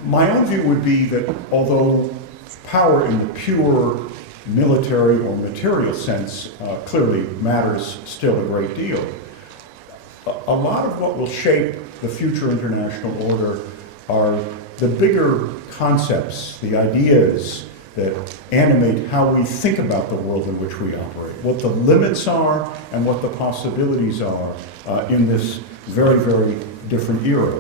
My own view would be that although power in the pure military or material sense clearly matters still a great deal, a lot of what will shape the future international order are the bigger concepts, the ideas that animate how we think about the world in which we operate, what the limits are and what the possibilities are in this very, very different era.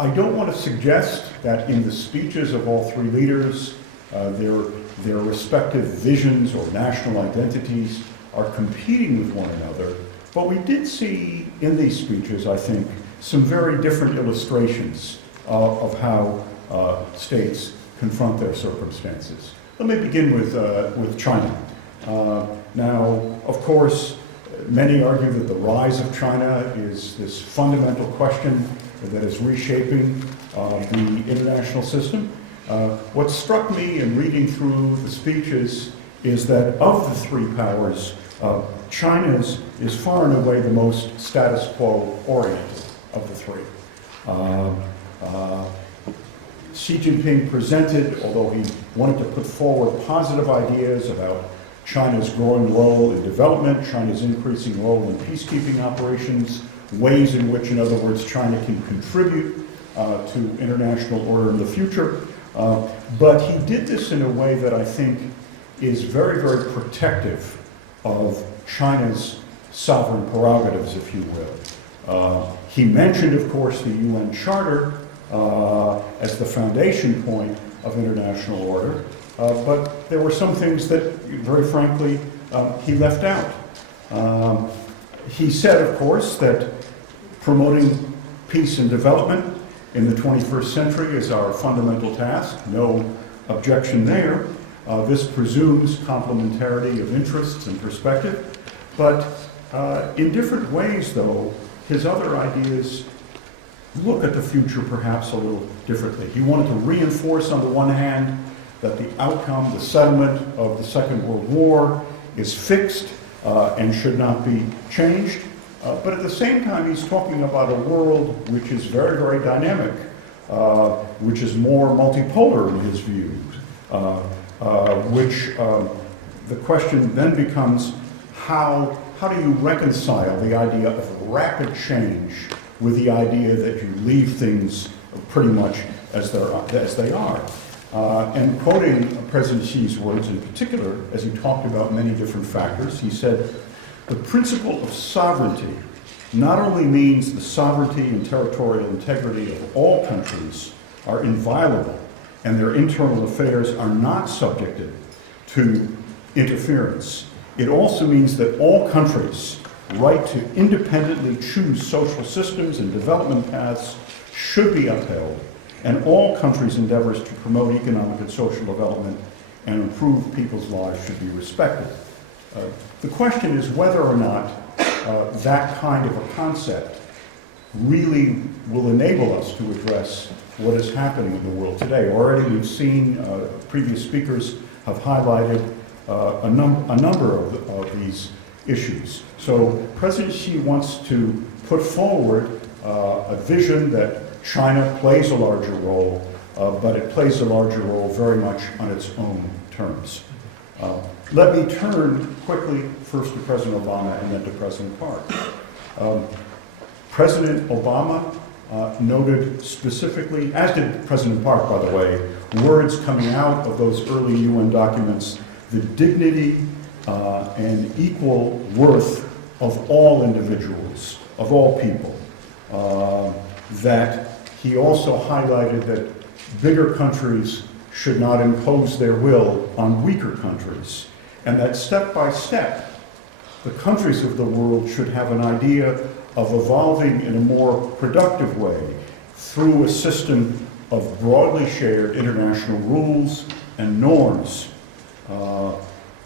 I don't want to suggest that in the speeches of all 3 leaders, their respective visions or national identities are competing with one another, but we did see in these speeches, I think, some very different illustrations of how states confront their circumstances. Let me begin with China. Now, of course, many argue that the rise of China is this fundamental question that is reshaping the international system. What struck me in reading through the speeches is that of the three powers, China's is far and away the most status quo oriented of the three. Xi Jinping presented, although he wanted to put forward positive ideas about China's growing role in development, China's increasing role in peacekeeping operations, ways in which, in other words, China can contribute to international order in the future. But he did this in a way that I think is very, very protective of China's sovereign prerogatives, if you will. He mentioned, of course, the UN Charter as the foundation point of international order, but there were some things that, very frankly, he left out. He said, of course, that promoting peace and development in the 21st century is our fundamental task. No objection there. This presumes complementarity of interests and perspective. But in different ways, though, his other ideas look at the future perhaps a little differently. He wanted to reinforce, on the one hand, that the outcome, the settlement of the Second World War is fixed and should not be changed. But at the same time, he's talking about a world which is very, very dynamic, which is more multipolar in his view, the question then becomes how do you reconcile the idea of rapid change with the idea that you leave things pretty much as they are. And quoting President Xi's words in particular, as he talked about many different factors, he said, "The principle of sovereignty not only means the sovereignty and territorial integrity of all countries are inviolable and their internal affairs are not subjected to interference. It also means that all countries' right to independently choose social systems and development paths should be upheld, and all countries' endeavors to promote economic and social development and improve people's lives should be respected." The question is whether or not that kind of a concept really will enable us to address what is happening in the world today. Already we've seen, previous speakers have highlighted a number of these issues. So President Xi wants to put forward a vision that China plays a larger role, but it plays a larger role very much on its own terms. Let me turn quickly first to President Obama and then to President Park. President Obama noted specifically, as did President Park, by the way, words coming out of those early UN documents, the dignity and equal worth of all individuals, of all people. That he also highlighted that bigger countries should not impose their will on weaker countries, and that step by step, the countries of the world should have an idea of evolving in a more productive way through a system of broadly shared international rules and norms,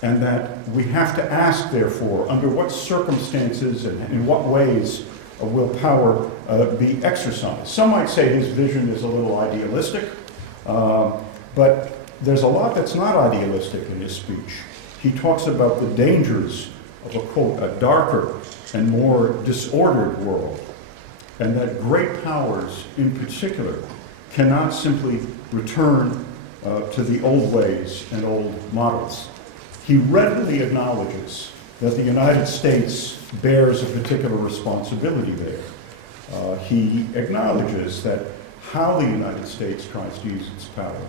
and that we have to ask, therefore, under what circumstances and in what ways will power be exercised. Some might say his vision is a little idealistic, but there's a lot that's not idealistic in his speech. He talks about the dangers of a, quote, a darker and more disordered world, and that great powers in particular cannot simply return to the old ways and old models. He readily acknowledges that the United States bears a particular responsibility there. He acknowledges that how the United States tries to use its power,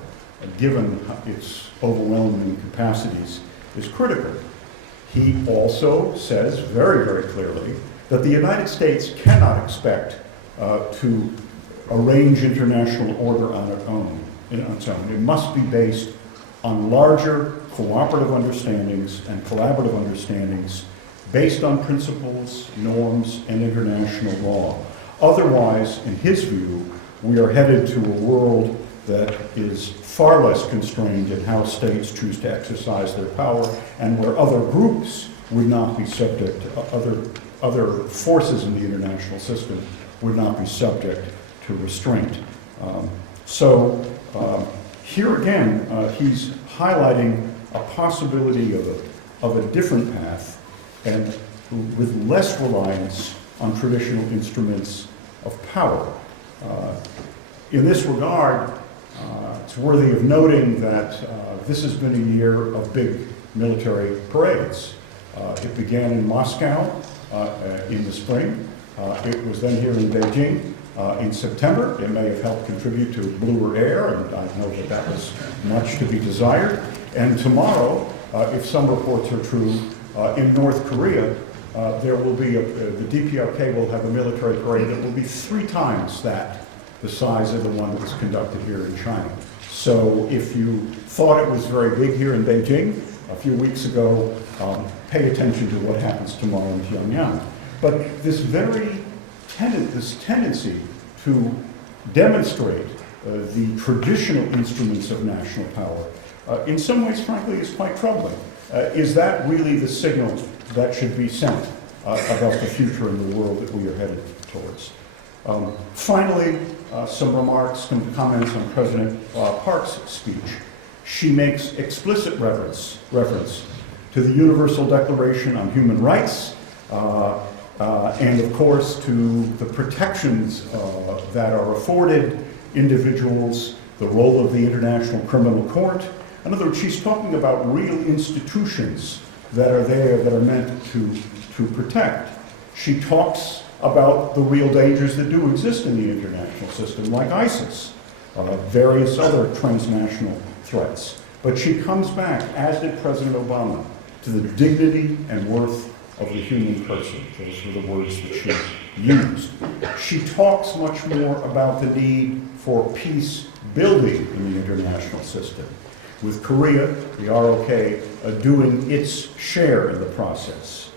given its overwhelming capacities, is critical. He also says very, very clearly that the United States cannot expect to arrange international order on its own. It must be based on larger cooperative understandings and collaborative understandings based on principles, norms, and international law. Otherwise, in his view, we are headed to a world that is far less constrained in how states choose to exercise their power, and where other groups would not be subject to, other forces in the international system would not be subject to restraint. Here again, he's highlighting a possibility of a different path, and with less reliance on traditional instruments of power. In this regard, it's worthy of noting that this has been a year of big military parades. It began in Moscow in the spring. It was then here in Beijing in September. It may have helped contribute to bluer air, and I know that that was much to be desired. And tomorrow, if some reports are true, in North Korea, there will be, the DPRK will have a military parade that will be 3 times that, the size of the one that was conducted here in China. So if you thought it was very big here in Beijing a few weeks ago, pay attention to what happens tomorrow in Pyongyang. But this this tendency to demonstrate the traditional instruments of national power, in some ways, frankly, is quite troubling. Is that really the signal that should be sent about the future in the world that we are headed towards? Finally, some remarks, some comments on President Park's speech. She makes explicit reference to the Universal Declaration on Human Rights, and of course to the protections that are afforded individuals, the role of the International Criminal Court. In other words, she's talking about real institutions that are there, that are meant to protect. She talks about the real dangers that do exist in the international system, like ISIS, various other transnational threats. But she comes back, as did President Obama, to the dignity and worth of the human person. Those were the words that she used. She talks much more about the need for peace building in the international system, with Korea, the ROK, doing its share in the process.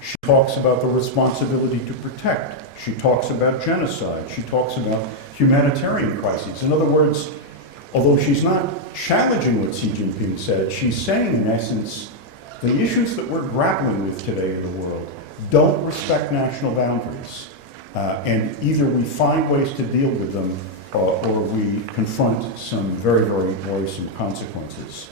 She talks about the responsibility to protect. She talks about genocide. She talks about humanitarian crises. In other words, although she's not challenging what Xi Jinping said, she's saying, in essence, the issues that we're grappling with today in the world don't respect national boundaries. And either we find ways to deal with them or we confront some very, very worrisome consequences.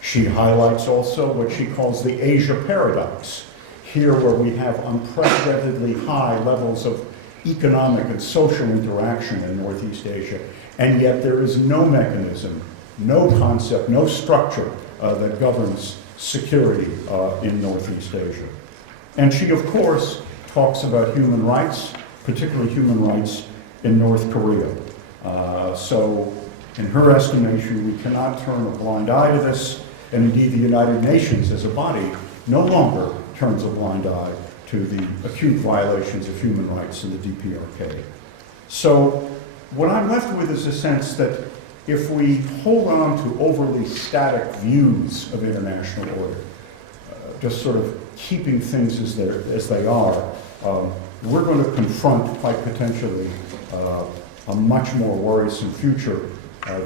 She highlights also what she calls the Asia paradox. Here where we have unprecedentedly high levels of economic and social interaction in Northeast Asia, and yet there is no mechanism, no concept, no structure that governs security in Northeast Asia. And she, of course, talks about human rights, particularly human rights in North Korea. So, in her estimation, we cannot turn a blind eye to this, and indeed the United Nations as a body no longer turns a blind eye to the acute violations of human rights in the DPRK. So, what I'm left with is a sense that if we hold on to overly static views of international order, just sort of keeping things as they are, we're going to confront quite potentially a much more worrisome future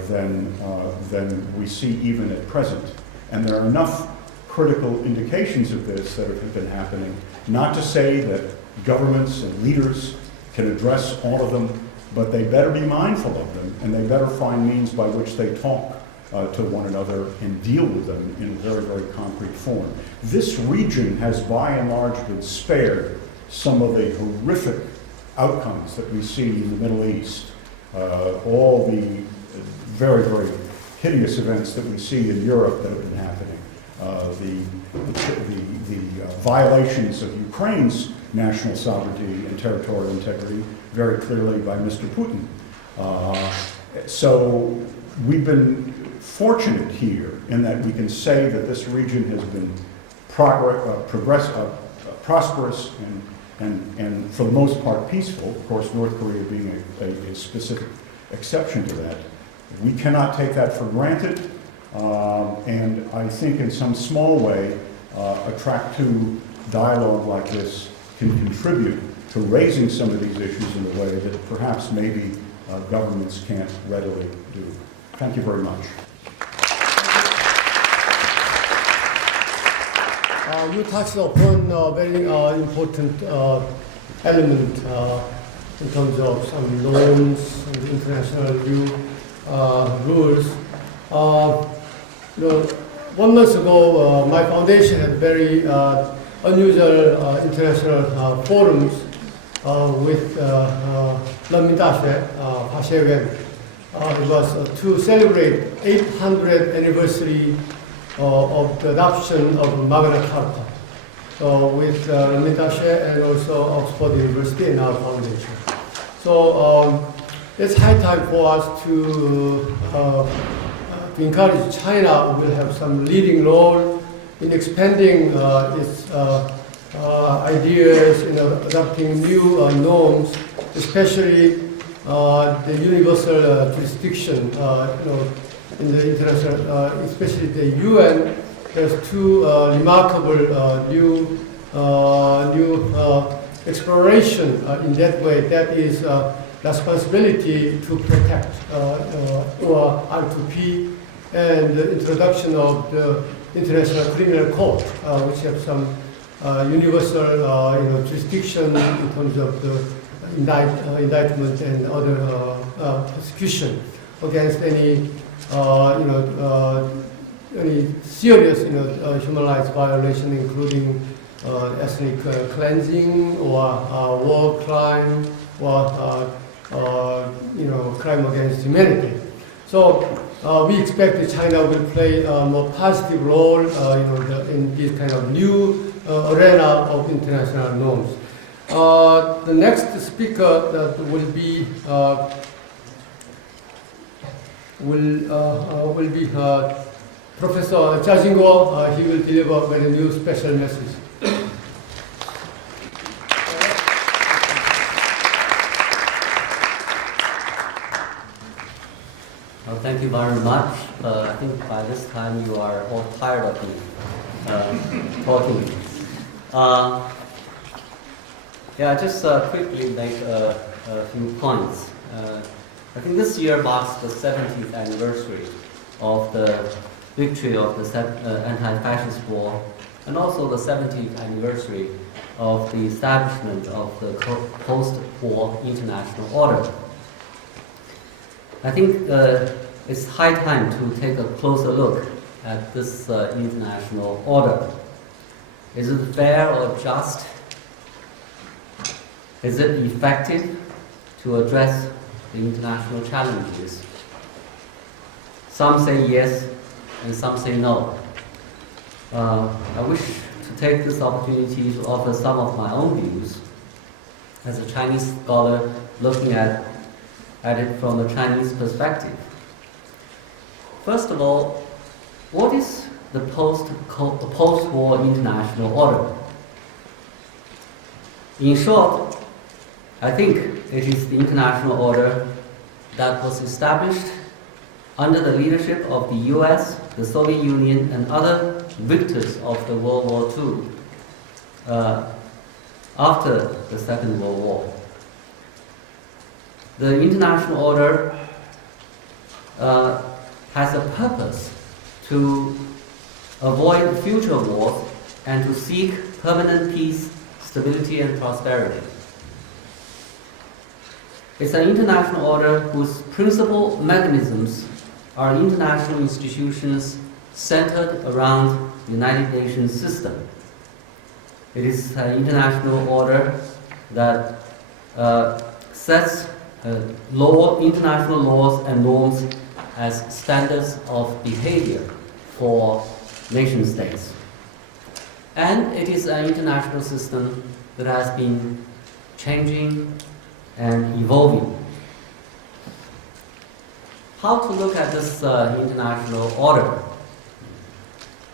than we see even at present. And there are enough critical indications of this that have been happening, not to say that governments and leaders can address all of them, but they better be mindful of them, and they better find means by which they talk to one another and deal with them in a very, very concrete form. This region has by and large been spared some of the horrific outcomes that we see in the Middle East, all the very, very hideous events that we see in Europe that have been happening, the violations of Ukraine's national sovereignty and territorial integrity very clearly by Mr. Putin. So we've been fortunate here in that we can say that this region has been prosperous and for the most part peaceful. Of course, North Korea being a specific exception to that. We cannot take that for granted, and I think in some small way, a track 2 dialogue like this can contribute to raising some of these issues in a way that perhaps maybe governments can't readily do. Thank you very much. You touched upon a very important element in terms of some norms and international rules. 1 month ago, my foundation had very unusual international forums with Lemmintashe, it was to celebrate 800th anniversary of the adoption of Magna Carta with Lemmintashe and also Oxford University and our foundation. So it's high time for us to encourage China will have some leading role in expanding its ideas, adopting new norms, especially the universal jurisdiction. In the international, especially the UN, there's two remarkable new exploration in that way. That is responsibility to protect or R2P and the introduction of the International Criminal Court, which have some universal jurisdiction in terms of the indictment and other prosecution against any any serious human rights violation, including ethnic cleansing or war crime or crime against humanity. So we expect that China will play a more positive role in this kind of new arena of international norms. The next speaker that will be Professor Jia Qingguo. He will deliver a very new special message. Well, thank you very much. I think by this time you are all tired of me talking. Just quickly make a few points. I think this year marks the 70th anniversary of the victory of the anti-fascist war, and also the 70th anniversary of the establishment of the post-war international order. I think it's high time to take a closer look at this international order. Is it fair or just? Is it effective to address the international challenges? Some say yes, and some say no. I wish to take this opportunity to offer some of my own views as a Chinese scholar looking at it from a Chinese perspective. First of all, what is the post-war international order? In short, I think it is the international order that was established under the leadership of the US, the Soviet Union, and other victors of the World War II after the Second World War. The international order has a purpose to avoid future wars and to seek permanent peace, stability, and prosperity. It's an international order whose principal mechanisms are international institutions centered around the United Nations system. It is an international order that sets international laws and norms as standards of behavior for nation states. And it is an international system that has been changing and evolving. How to look at this international order?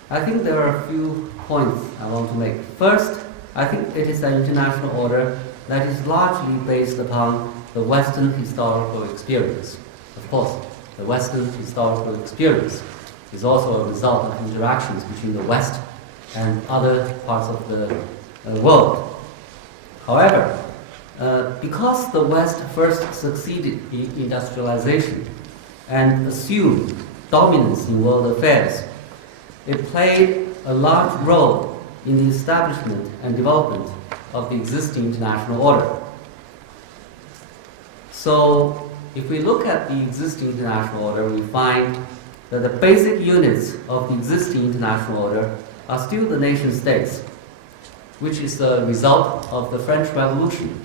I think there are a few points I want to make. First, I think it is an international order that is largely based upon the Western historical experience. Of course, the Western historical experience is also a result of interactions between the West and other parts of the world. However, because the West first succeeded in industrialization and assumed dominance in world affairs, it played a large role in the establishment and development of the existing international order. So, if we look at the existing international order, we find that the basic units of the existing international order are still the nation states, which is a result of the French Revolution.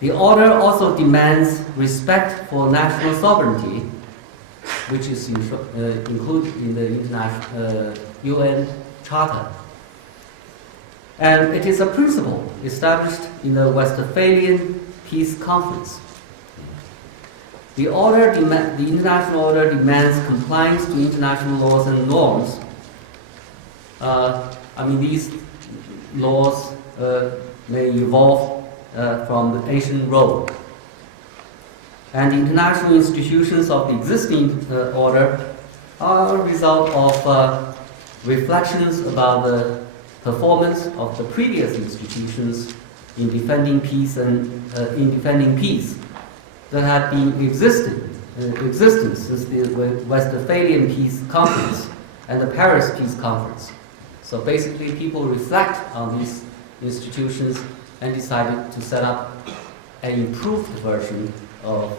The order also demands respect for national sovereignty, which is included in the international UN Charter. And it is a principle established in the Westphalian Peace Conference. The international order demands compliance to international laws and norms. These laws may evolve from the ancient Rome. And the international institutions of the existing order are a result of reflections about the performance of the previous institutions in defending peace that have been in existence since the Westphalian Peace Conference and the Paris Peace Conference. So basically, people reflect on these institutions and decided to set up an improved version of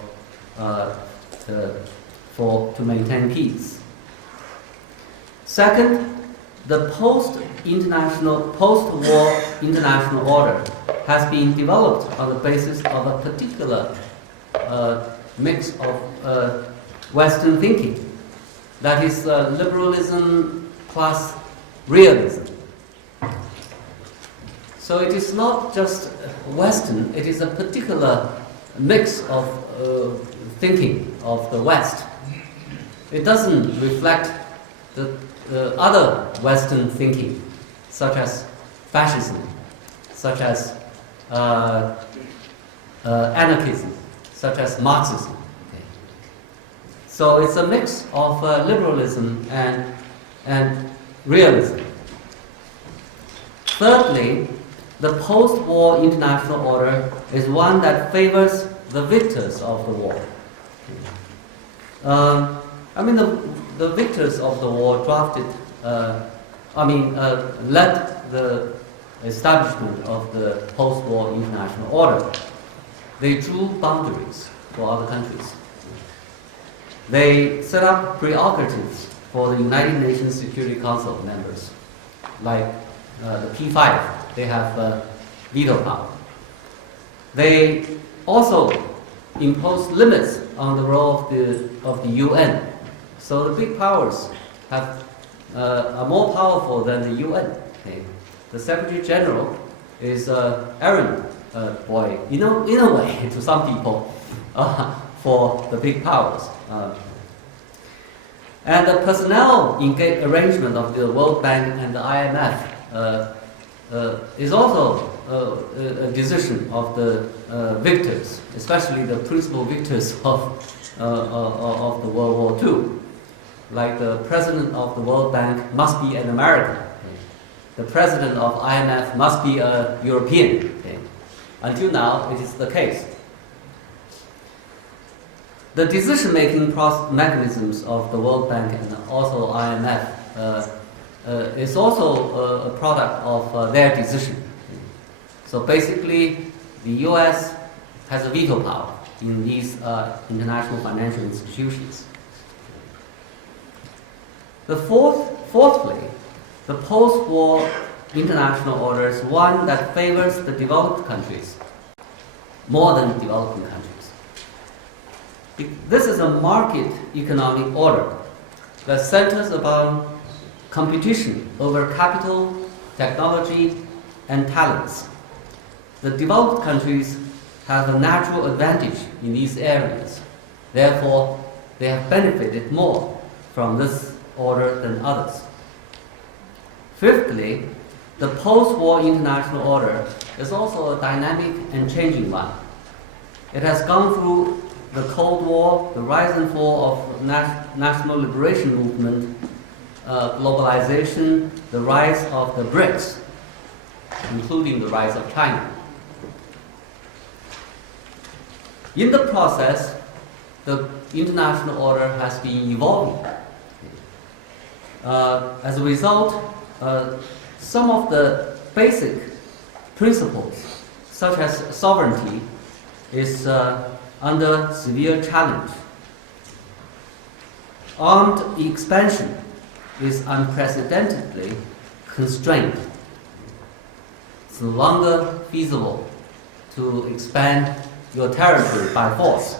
to maintain peace. Second, the post-war international order has been developed on the basis of a particular mix of Western thinking. That is liberalism plus realism. So it is not just Western, it is a particular mix of thinking of the West. It doesn't reflect the other Western thinking, such as fascism, such as anarchism, such as Marxism. Okay. So it's a mix of liberalism and realism. Thirdly, the post-war international order is one that favors the victors of the war. The victors of the war led the establishment of the post-war international order. They drew boundaries for other countries. They set up prerogatives for the United Nations Security Council members, like the P5. They have veto power. They also impose limits on the role of the UN. So the big powers are more powerful than the UN. Okay. The Secretary General is errand boy, in a way, to some people, for the big powers. And the personnel arrangement of the World Bank and the IMF is also a decision of the victors, especially the principal victors of the World War II. Like the president of the World Bank must be an American. The president of IMF must be a European. Okay. Until now, it is the case. The decision-making mechanisms of the World Bank and also IMF is also a product of their decision. So basically, the US has a veto power in these international financial institutions. Fourthly, the post-war international order is one that favors the developed countries more than developing countries. This is a market economic order that centers upon competition over capital, technology, and talents. The developed countries have a natural advantage in these areas. Therefore, they have benefited more from this order than others. Fifthly, the post-war international order is also a dynamic and changing one. It has gone through the Cold War, the rise and fall of national liberation movement, globalization, the rise of the BRICS, including the rise of China. In the process, the international order has been evolving. As a result, some of the basic principles, such as sovereignty, is under severe challenge. Armed expansion is unprecedentedly constrained. It's no longer feasible to expand your territory by force.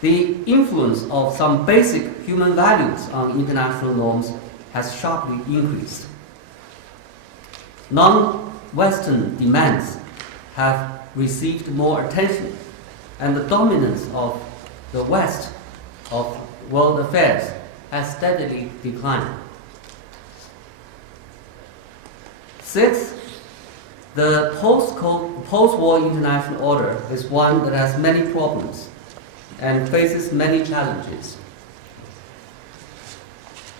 The influence of some basic human values on international norms has sharply increased. Non-Western demands have received more attention, and the dominance of the West of world affairs has steadily declined. Sixth, the post-war international order is one that has many problems and faces many challenges.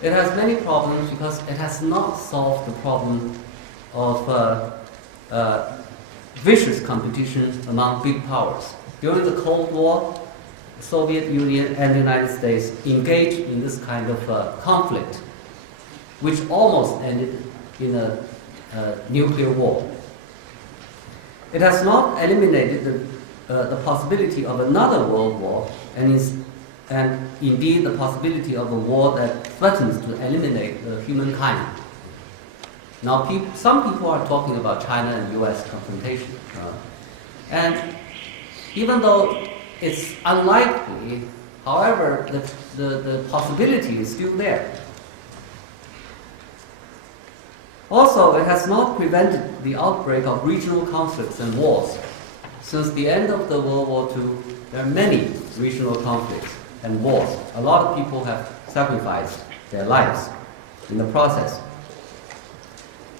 It has many problems because it has not solved the problem of vicious competition among big powers. During the Cold War, the Soviet Union and the United States engaged in this kind of conflict, which almost ended in a nuclear war. It has not eliminated the possibility of another world war, and indeed the possibility of a war that threatens to eliminate humankind. Now, some people are talking about China and US confrontation. And even though it's unlikely, however, the possibility is still there. Also, it has not prevented the outbreak of regional conflicts and wars. Since the end of the World War II, there are many regional conflicts and wars. A lot of people have sacrificed their lives in the process.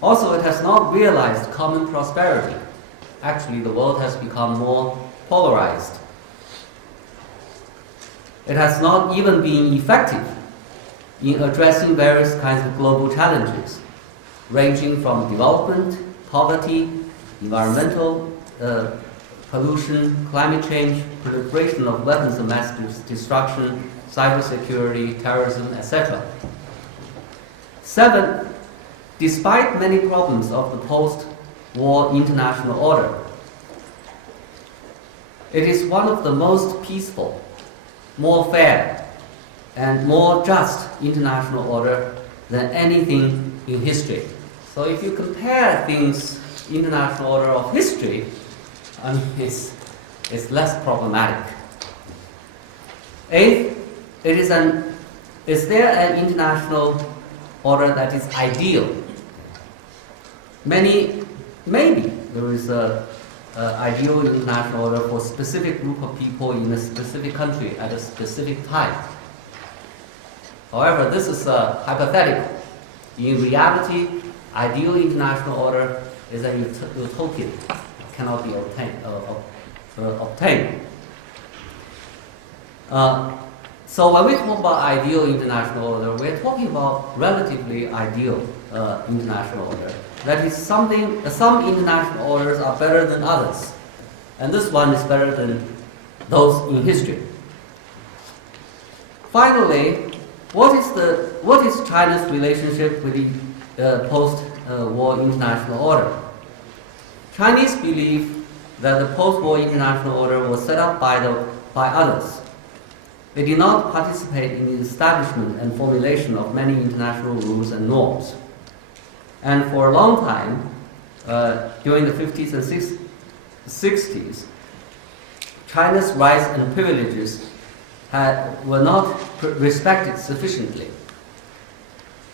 Also, it has not realized common prosperity. Actually, the world has become more polarized. It has not even been effective in addressing various kinds of global challenges, ranging from development, poverty, environmental pollution, climate change, proliferation of weapons of mass destruction, cybersecurity, terrorism, etc. 7. Despite many problems of the post-war international order, it is one of the most peaceful, more fair, and more just international order than anything in history. So if you compare things, international order of history, I mean, it's less problematic. 8, is there an international order that is ideal? Maybe there is an ideal international order for a specific group of people in a specific country at a specific time. However, this is hypothetical. In reality, ideal international order is a utopian. It cannot be obtained. So when we talk about ideal international order, we're talking about relatively ideal international order. That is some international orders are better than others. And this one is better than those in history. Finally, what is China's relationship with the post-war international order? Chinese believe that the post-war international order was set up by others. They did not participate in the establishment and formulation of many international rules and norms. And for a long time, during the 50s and 60s, China's rights and privileges were not respected sufficiently.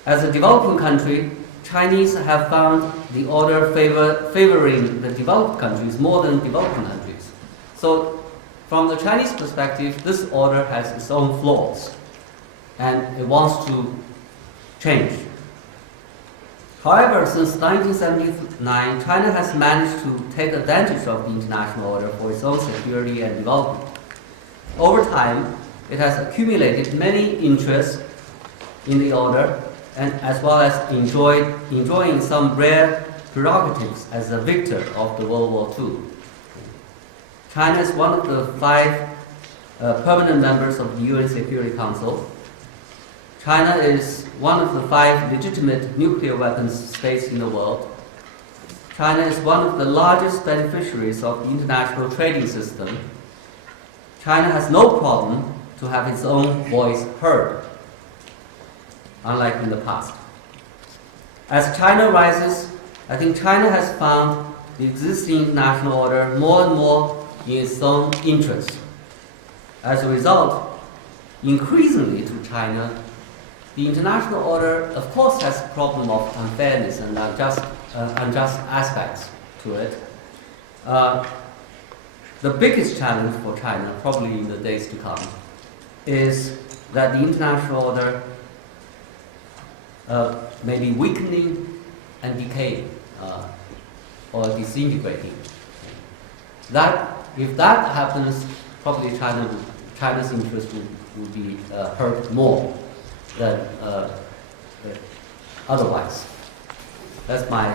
As a developing country, Chinese have found the order favoring the developed countries more than developing countries. So from the Chinese perspective, this order has its own flaws, and it wants to change. However, since 1979, China has managed to take advantage of the international order for its own security and development. Over time, it has accumulated many interests in the order, and as well as enjoying some rare prerogatives as a victor of the World War II. China is one of the 5 permanent members of the UN Security Council. China is one of the 5 legitimate nuclear weapons states in the world. China is one of the largest beneficiaries of the international trading system. China has no problem to have its own voice heard, unlike in the past. As China rises, I think China has found the existing international order more and more in its own interest. As a result, increasingly to China, the international order, of course, has a problem of unfairness and unjust aspects to it. The biggest challenge for China, probably in the days to come, is that the international order may be weakening and decaying or disintegrating. If that happens, probably China's interest would be hurt more than otherwise. That's my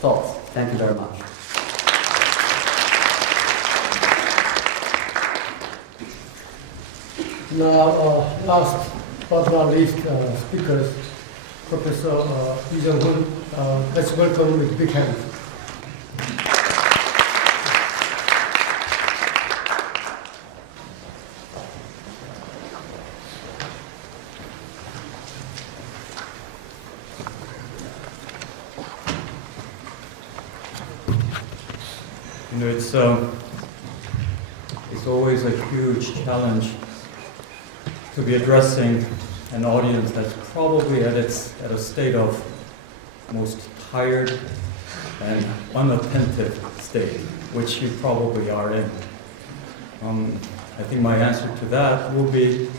thoughts. Thank you very much. Now, last but not least, speakers, Professor Lee Jung-hoon. Let's welcome with big hands. You know, it's always a huge challenge to be addressing an audience that's probably at a state of most tired and unattentive state, which you probably are in. I think my answer to that will be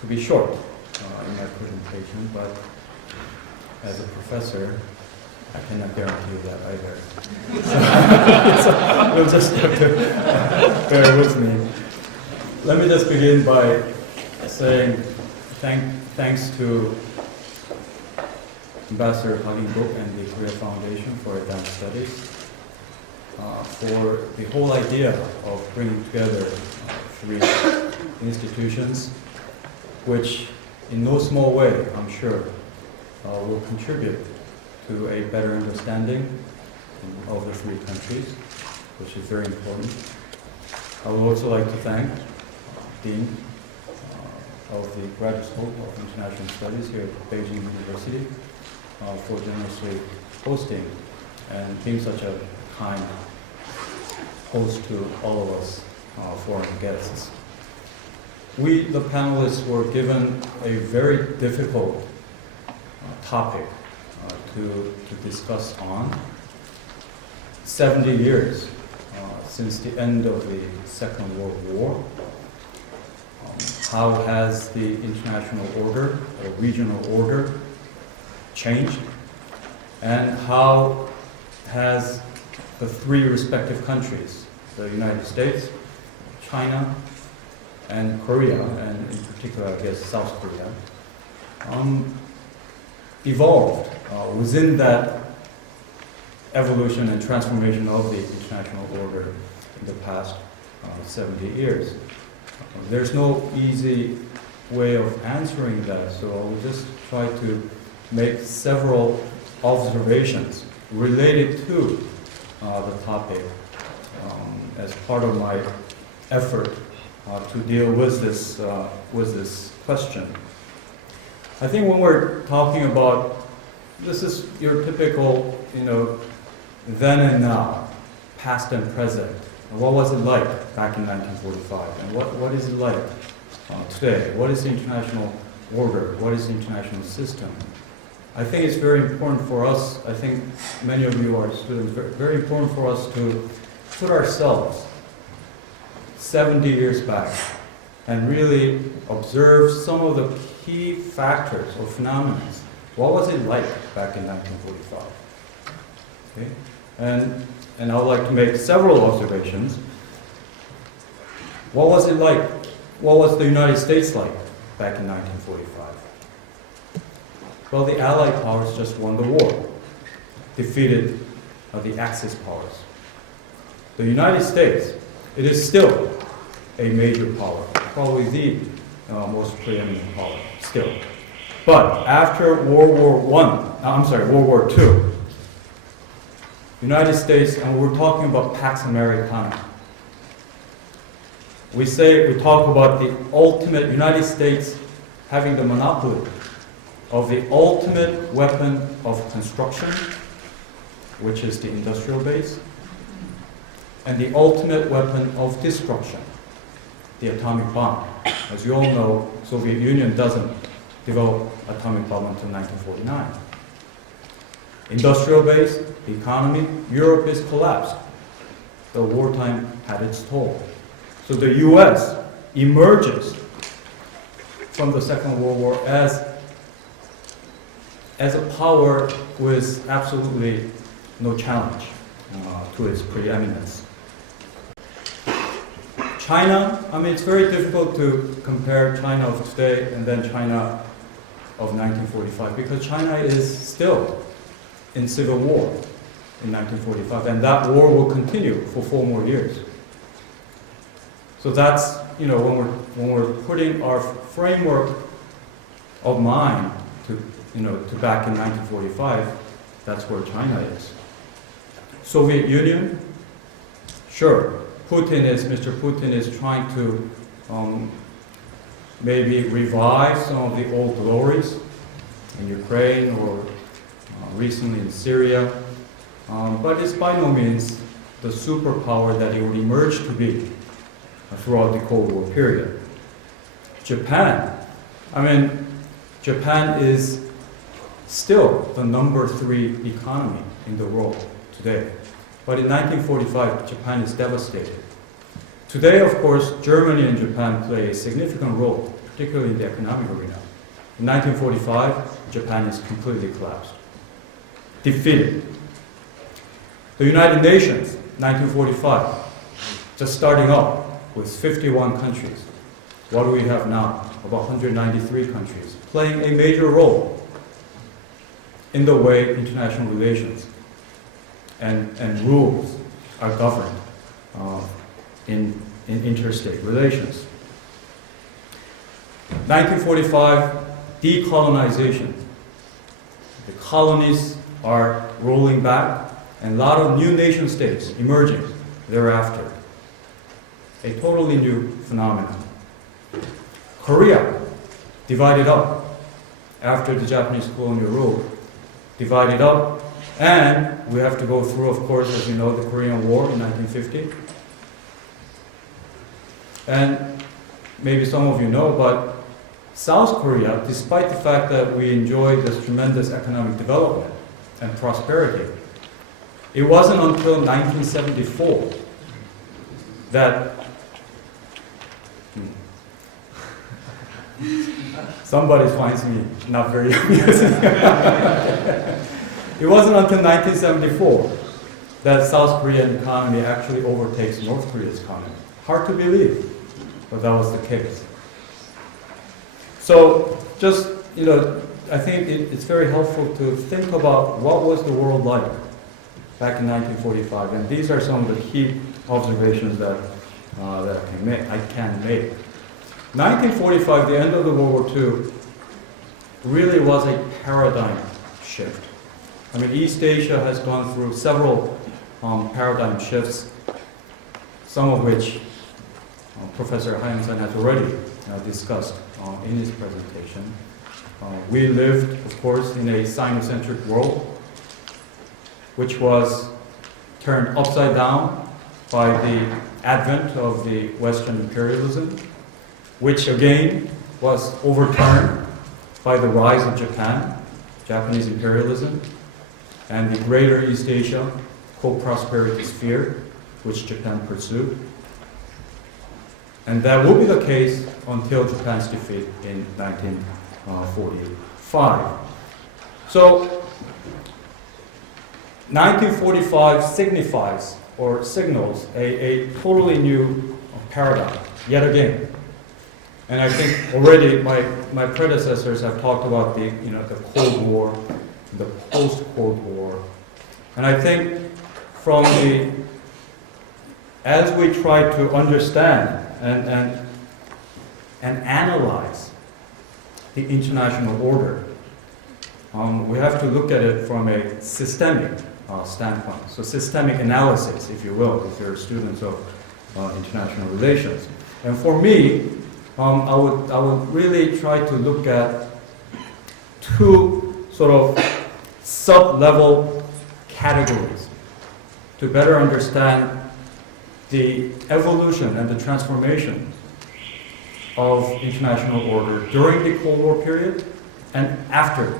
to be short in my presentation, but as a professor, I cannot guarantee that either. So you'll just have to bear with me. Let me just begin by saying thanks to Ambassador Ha Kyung-guk and the Korea Foundation for Advanced Studies for the whole idea of bringing together 3 institutions, which in no small way, I'm sure, will contribute to a better understanding of the 3 countries, which is very important. I would also like to thank Dean of the Graduate School of International Studies here at Beijing University for generously hosting and being such a kind host to all of us foreign guests. We, the panelists, were given a very difficult topic to discuss on. 70 years since the end of the Second World War. How has the international order or regional order changed? And how has the 3 respective countries, the United States, China, and Korea, and in particular, I guess, South Korea, evolved within that evolution and transformation of the international order in the past 70 years. There's no easy way of answering that, so I will just try to make several observations related to the topic as part of my effort to deal with this question. I think when we're talking about, this is your typical, then and now, past and present. What was it like back in 1945? And what is it like today? What is the international order? What is the international system? I think it's very important for us, I think many of you are students, very important for us to put ourselves 70 years back and really observe some of the key factors or phenomena. What was it like back in 1945? Okay? And I would like to make several observations. What was it like? What was the United States like back in 1945? Well, the Allied powers just won the war, defeated the Axis powers. the United States, it is still a major power, probably the most preeminent power, still. But after World War II, United States, and we're talking about Pax Americana. We talk about the ultimate, United States having the monopoly of the ultimate weapon of construction, which is the industrial base, and the ultimate weapon of destruction, the atomic bomb. As you all know, Soviet Union doesn't develop atomic bomb until 1949. Industrial base, economy, Europe is collapsed. The wartime had its toll. So the US emerges from the Second World War as a power with absolutely no challenge to its preeminence. China, I mean, it's very difficult to compare China of today and then China of 1945 because China is still in civil war in 1945, and that war will continue for 4 more years. So that's, you know, when we're putting our framework of mind to, you know, to back in 1945, that's where China is. Soviet Union, sure, Mr. Putin is trying to maybe revive some of the old glories in Ukraine or recently in Syria, but it's by no means the superpower that it would emerge to be throughout the Cold War period. Japan, I mean, Japan is still the number 3 economy in the world today. But in 1945, Japan is devastated. Today, of course, Germany and Japan play a significant role, particularly in the economic arena. In 1945, Japan is completely collapsed, defeated. The United Nations, 1945, just starting up with 51 countries. What do we have now? About 193 countries, playing a major role in the way international relations and rules are governed in interstate relations. 1945, decolonization. The colonies are rolling back, and a lot of new nation states emerging thereafter. A totally new phenomenon. Korea, divided up after the Japanese colonial rule, divided up, and we have to go through, of course, as you know, the Korean War in 1950. And maybe some of you know, but South Korea, despite the fact that we enjoy this tremendous economic development and prosperity, it wasn't until 1974 that somebody finds me not very amusing. It wasn't until 1974 that South Korean economy actually overtakes North Korea's economy. Hard to believe, but that was the case. So just, you know, I think it's very helpful to think about what was the world like back in 1945, and these are some of the key observations that I can make. 1945, the end of the World War II, really was a paradigm shift. I mean, East Asia has gone through several paradigm shifts, some of which Professor Hyun-sun has already discussed in his presentation. We lived, of course, in a Sinocentric world, which was turned upside down by the advent of the Western imperialism, which again was overturned by the rise of Japan, Japanese imperialism, and the greater East Asia co-prosperity sphere, which Japan pursued. And that will be the case until Japan's defeat in 1945. So 1945 signifies or signals a totally new paradigm, yet again. And I think already my predecessors have talked about the Cold War, the post-Cold War. And I think from the as we try to understand and analyze the international order, we have to look at it from a systemic standpoint. So systemic analysis, if you will, if you're students of international relations. And for me, I would really try to look at two sort of sub-level categories to better understand the evolution and the transformation of international order during the Cold War period and after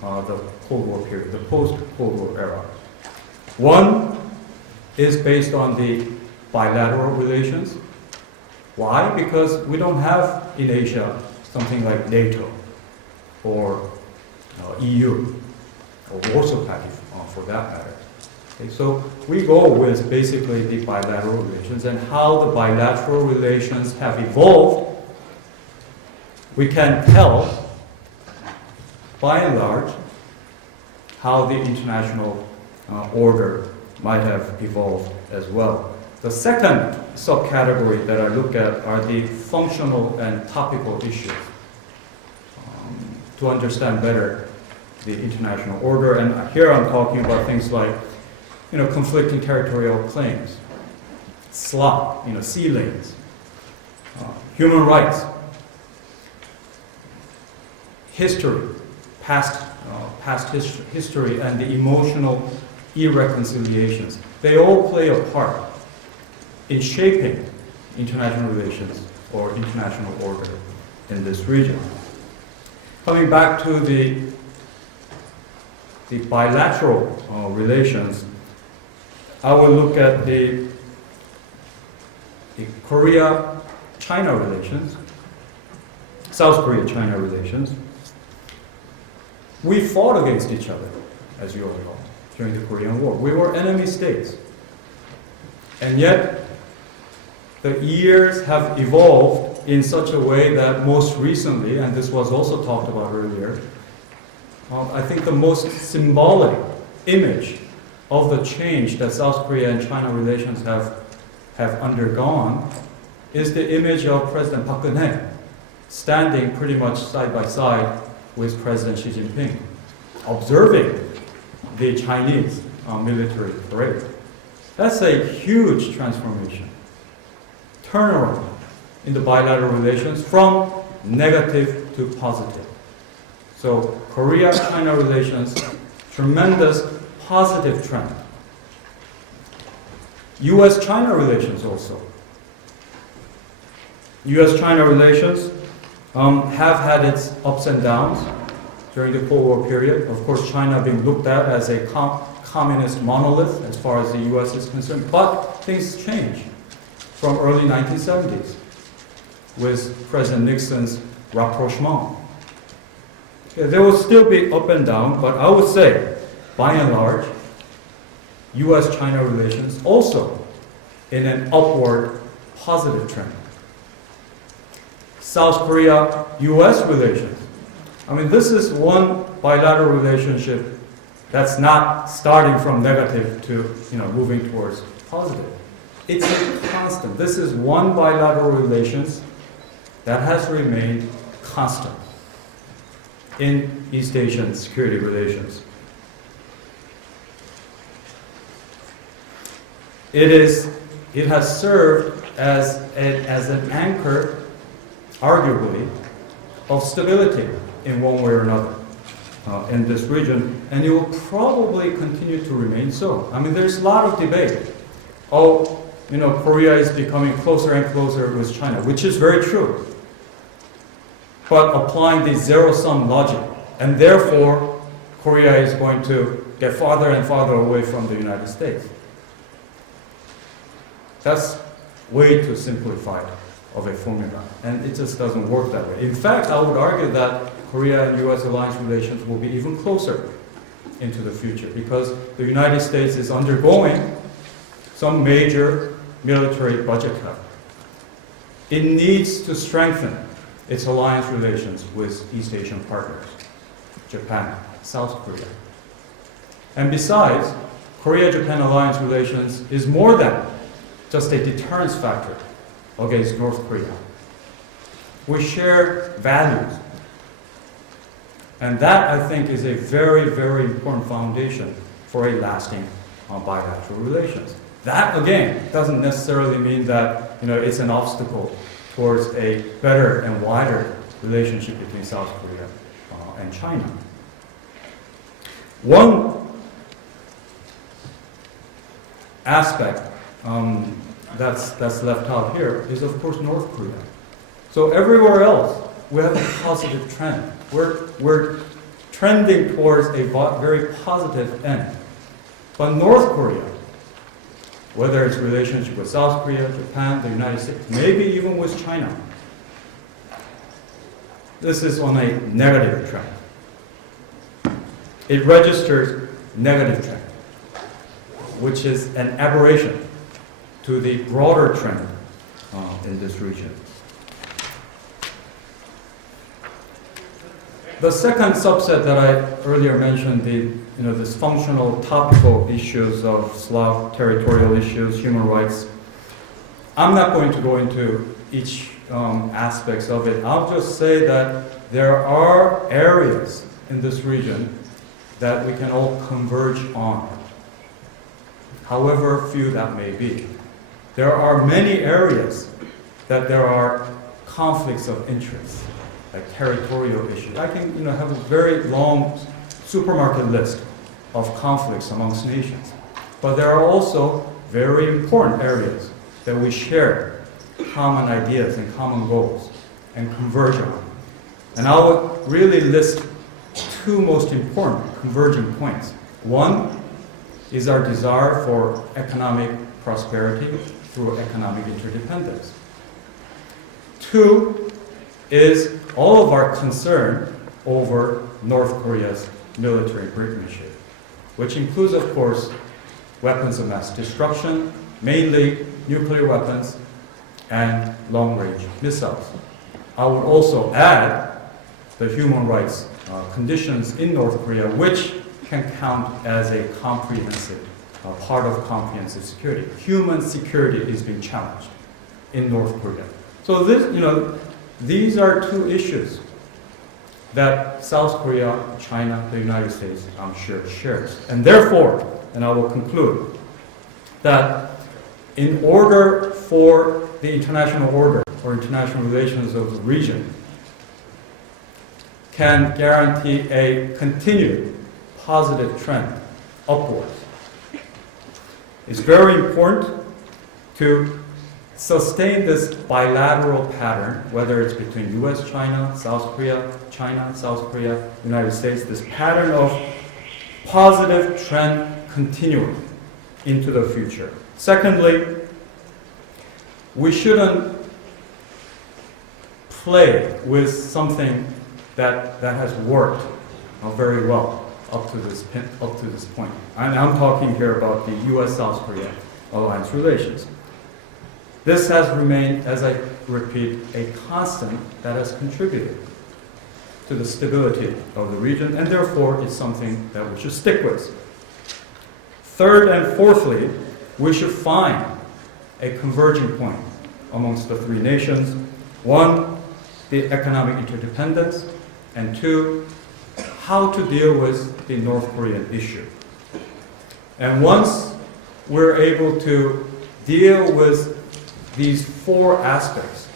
the Cold War period, the post-Cold War era. One is based on the bilateral relations. Why? Because we don't have in Asia something like NATO or EU or Warsaw Pact for that matter. Okay, so we go with basically the bilateral relations and how the bilateral relations have evolved. We can tell, by and large, how the international order might have evolved as well. The second subcategory that I look at are the functional and topical issues to understand better the international order. And here I'm talking about things like, conflicting territorial claims, SLOP, sea lanes, human rights, history, past history, and the emotional irreconciliations. They all play a part in shaping international relations or international order in this region. Coming back to the bilateral relations, I will look at the Korea-China relations, South Korea-China relations. We fought against each other, as you all know, during the Korean War. We were enemy states. And yet, the years have evolved in such a way that most recently, and this was also talked about earlier, I think the most symbolic image of the change that South Korea and China relations have undergone is the image of President Park Geun-hye standing pretty much side by side with President Xi Jinping, observing the Chinese military parade. That's a huge transformation, turnaround in the bilateral relations from negative to positive. So Korea-China relations, tremendous positive trend. US-China relations also. US-China relations have had its ups and downs during the Cold War period. Of course, China being looked at as a communist monolith as far as the US is concerned, but things changed from early 1970s with President Nixon's rapprochement. Okay, there will still be up and down, but I would say, by and large, US-China relations also in an upward positive trend. South Korea-US relations. I mean, this is one bilateral relationship that's not starting from negative to, moving towards positive. It's a constant. This is one bilateral relations that has remained constant in East Asian security relations. It has served as an anchor, arguably, of stability in one way or another in this region, and it will probably continue to remain so. I mean, there's a lot of debate. Korea is becoming closer and closer with China, which is very true. But applying the zero-sum logic, and therefore Korea is going to get farther and farther away from the United States. That's way too simplified of a formula, and it just doesn't work that way. In fact, I would argue that Korea and US alliance relations will be even closer into the future because the United States is undergoing some major military budget cut. It needs to strengthen its alliance relations with East Asian partners, Japan, South Korea. And besides, Korea-Japan alliance relations is more than just a deterrence factor against North Korea. We share values. And that, I think, is a very, very important foundation for a lasting bilateral relations. That, again, doesn't necessarily mean that it's an obstacle towards a better and wider relationship between South Korea and China. One aspect that's left out here is, of course, North Korea. So everywhere else, we have a positive trend. We're trending towards a very positive end. But North Korea, whether it's relationship with South Korea, Japan, the United States, maybe even with China, this is on a negative trend. It registers negative trend, which is an aberration to the broader trend in this region. The second subset that I earlier mentioned, this functional topical issues of Slav territorial issues, human rights. I'm not going to go into each aspects of it. I'll just say that there are areas in this region that we can all converge on, however few that may be. There are many areas that there are conflicts of interest, like territorial issues. I can have a very long supermarket list of conflicts amongst nations. But there are also very important areas that we share common ideas and common goals and converge on. And I would really list two most important converging points. One is our desire for economic prosperity through economic interdependence. Two is all of our concern over North Korea's military brinkmanship, which includes, of course, weapons of mass destruction, mainly nuclear weapons and long-range missiles. I would also add the human rights conditions in North Korea, which can count as a comprehensive part of comprehensive security. Human security is being challenged in North Korea. So this, these are two issues that South Korea, China, the United States, I'm sure, shares. And therefore, and I will conclude, that in order for the international order or international relations of the region can guarantee a continued positive trend upwards, it's very important to sustain this bilateral pattern, whether it's between US, China, South Korea, United States, this pattern of positive trend continuing into the future. Secondly, we shouldn't play with something that has worked very well up to this point. And I'm talking here about the US-South Korea alliance relations. This has remained, as I repeat, a constant that has contributed to the stability of the region, and therefore it's something that we should stick with. Third and fourthly, we should find a converging point amongst the three nations. One, the economic interdependence, and two, how to deal with the North Korean issue. And once we're able to deal with these four aspects,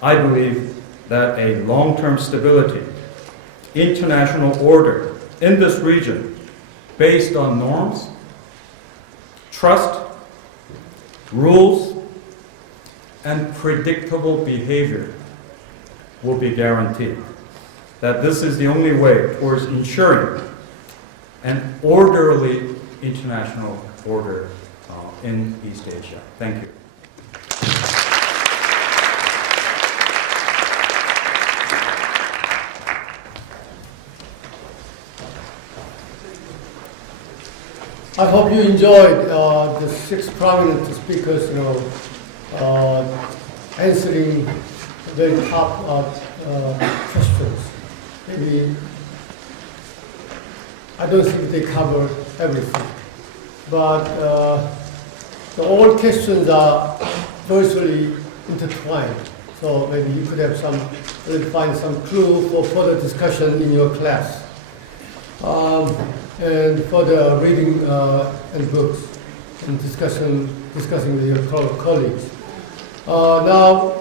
I believe that a long-term stability, international order in this region based on norms, trust, rules, and predictable behavior will be guaranteed. That this is the only way towards ensuring an orderly international order in East Asia. Thank you. I hope you enjoyed the six prominent speakers, answering very top questions. Maybe I don't think they cover everything, but So all questions are virtually intertwined. So maybe you could have find some clue for further discussion in your class. And further reading and books and discussing with your colleagues. Now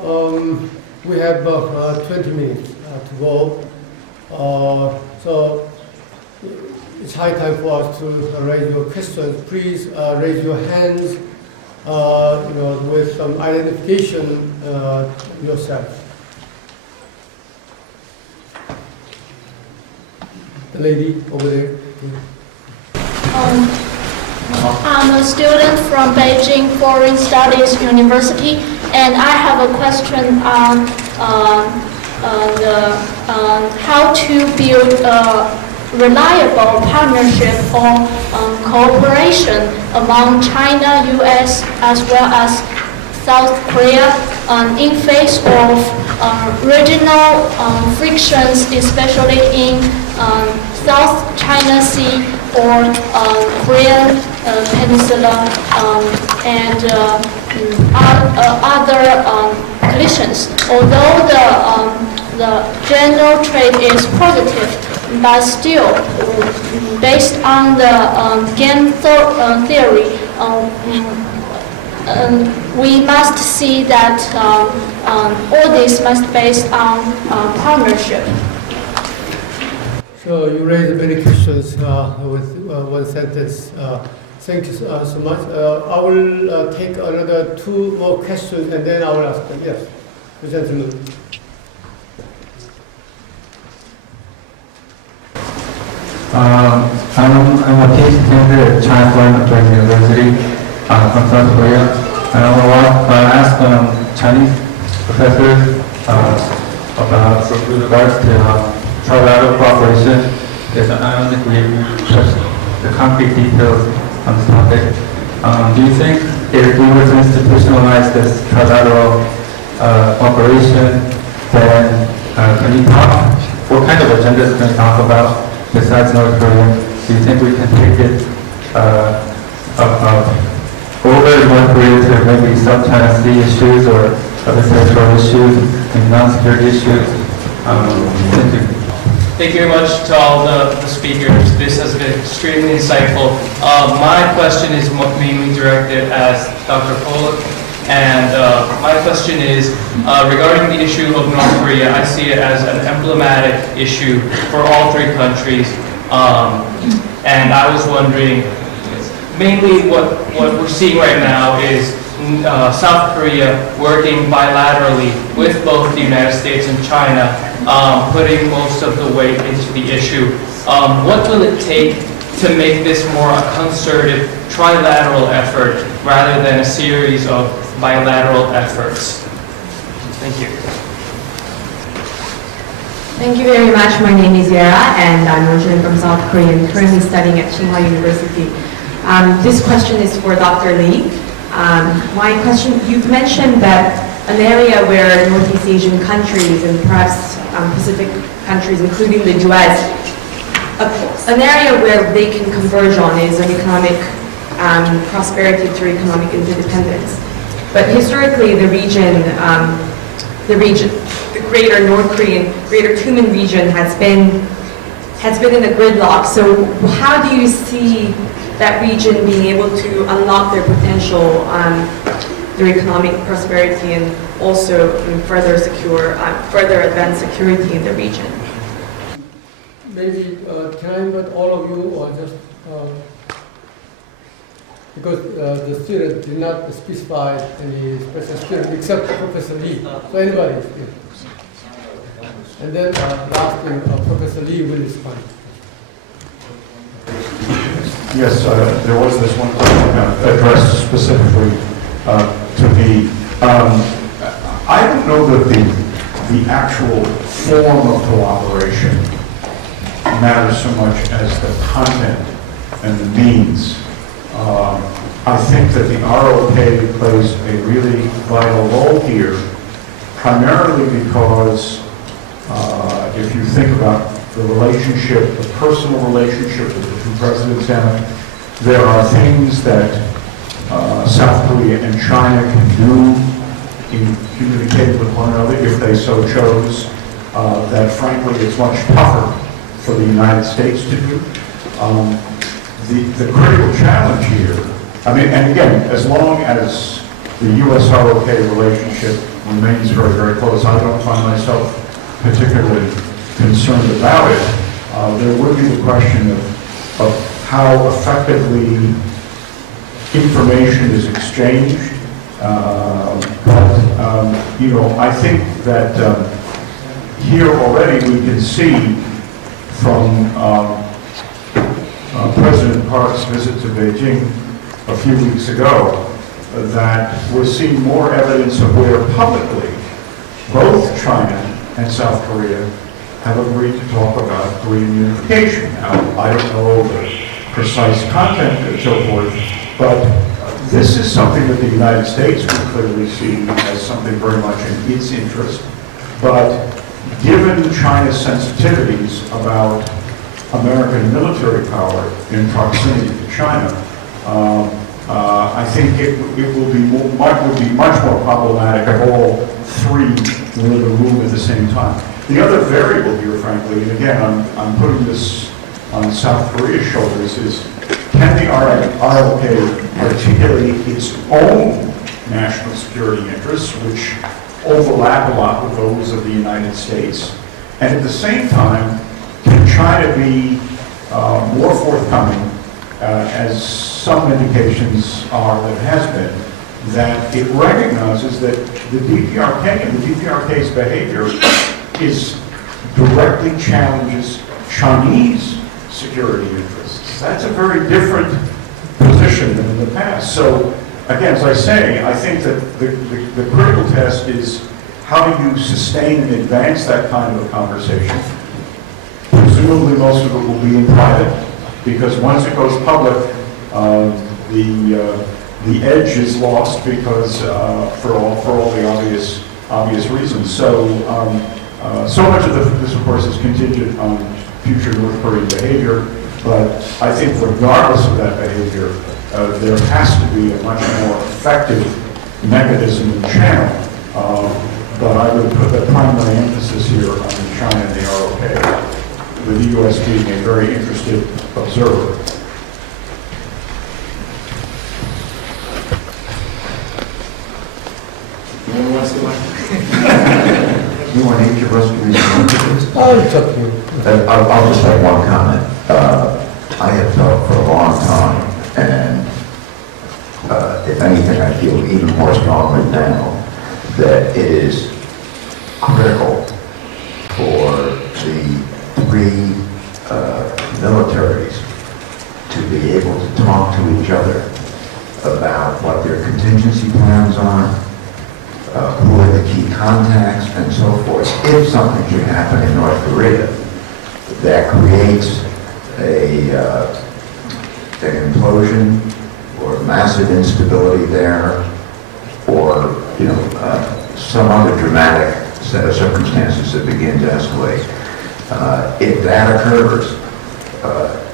we have 20 minutes to go. So it's high time for us to raise your questions. Please raise your hands, with some identification yourself. The lady over there. I'm a student from Beijing Foreign Studies University, and I have a question on how to build a reliable partnership or cooperation among China, U.S., as well as South Korea in face of regional frictions, especially in South China Sea or Korean Peninsula and other conditions. Although the general trade is positive, but still, based on the game theory, we must see that all this must be based on partnership. So you raised many questions with one sentence. Thank you so much. I will take another 2 more questions and then I will ask them. Yes, the gentleman. I'm a PhD candidate at China Foreign University from South Korea. And I want to ask Chinese professors with regards to trilateral cooperation. Yes, I don't think we touched the concrete details on this topic. Do you think if we were to institutionalize this trilateral cooperation, then can we talk? What kind of agendas can we talk about besides North Korea? Do you think we can take it over North Korea to maybe South China Sea issues or other territorial issues and non-security issues? Thank you. Thank you very much to all the speakers. This has been extremely insightful. My question is mainly directed as Dr. Pollack. And my question is, regarding the issue of North Korea, I see it as an emblematic issue for all 3 countries. And I was wondering, mainly what we're seeing right now is South Korea working bilaterally with both the United States and China, putting most of the weight into the issue. What will it take to make this more a concerted trilateral effort rather than a series of bilateral efforts? Thank you. Thank you very much. My name is Yera, and I'm originally from South Korea and currently studying at Tsinghua University. This question is for Dr. Lee. My question, you've mentioned that an area where Northeast Asian countries and perhaps Pacific countries, including the US, an area where they can converge on is an economic prosperity through economic interdependence. But historically, the greater North Korean, greater Tumen region has been in a gridlock. So how do you see that region being able to unlock their potential through economic prosperity and also further advance security in the region? Maybe can I invite all of you, or just because the student did not specify any special student except Professor Lee. So anybody. And then last thing, Professor Lee will respond. Yes, there was this one question addressed specifically to me. I don't know that the actual form of cooperation matters so much as the content and the means. I think that the ROK plays a really vital role here, primarily because if you think about the relationship, the personal relationship that the 2 presidents have, there are things that South Korea and China can do in communicating with one another if they so chose, that frankly it's much tougher for the United States to do. The critical challenge here, I mean, and again, as long as the U.S.-ROK relationship remains very, very close, I don't find myself particularly concerned about it. There would be the question of how effectively information is exchanged. You know, I think that here already we can see from President Park's visit to Beijing a few weeks ago that we're seeing more evidence of where publicly both China and South Korea have agreed to talk about Korean unification. Now, I don't know the precise content and so forth, but this is something that the United States would clearly see as something very much in its interest. But given China's sensitivities about American military power in proximity to China, I think it would be much more problematic if all three were in the room at the same time. The other variable here, frankly, and again, I'm putting this on South Korea's shoulders, is can the ROK articulate its own national security interests, which overlap a lot with those of the United States, and at the same time, can China be more forthcoming, as some indications are that it has been, that it recognizes that the DPRK and the DPRK's behavior directly challenges Chinese security interests. That's a very different position than in the past. So, again, as I say, I think that the critical test is how do you sustain and advance that kind of a conversation? Presumably most of it will be in private, because once it goes public, the edge is lost because for all the obvious reasons. So so much of this, of course, is contingent on future North Korean behavior. But I think regardless of that behavior, there has to be a much more effective mechanism and channel. But I would put the primary emphasis here on China and the ROK, with the U.S. being a very interested observer. Anyone wants to You want each of us to respond to this? Oh, it's up to you. I'll just make one comment. I have felt for a long time, and if anything, I feel even more strongly now, that it is critical for the three militaries to be able to talk to each other about what their contingency plans are, who are the key contacts, and so forth. If something should happen in North Korea that creates an implosion or massive instability there, or some other dramatic set of circumstances that begin to escalate. If that occurs,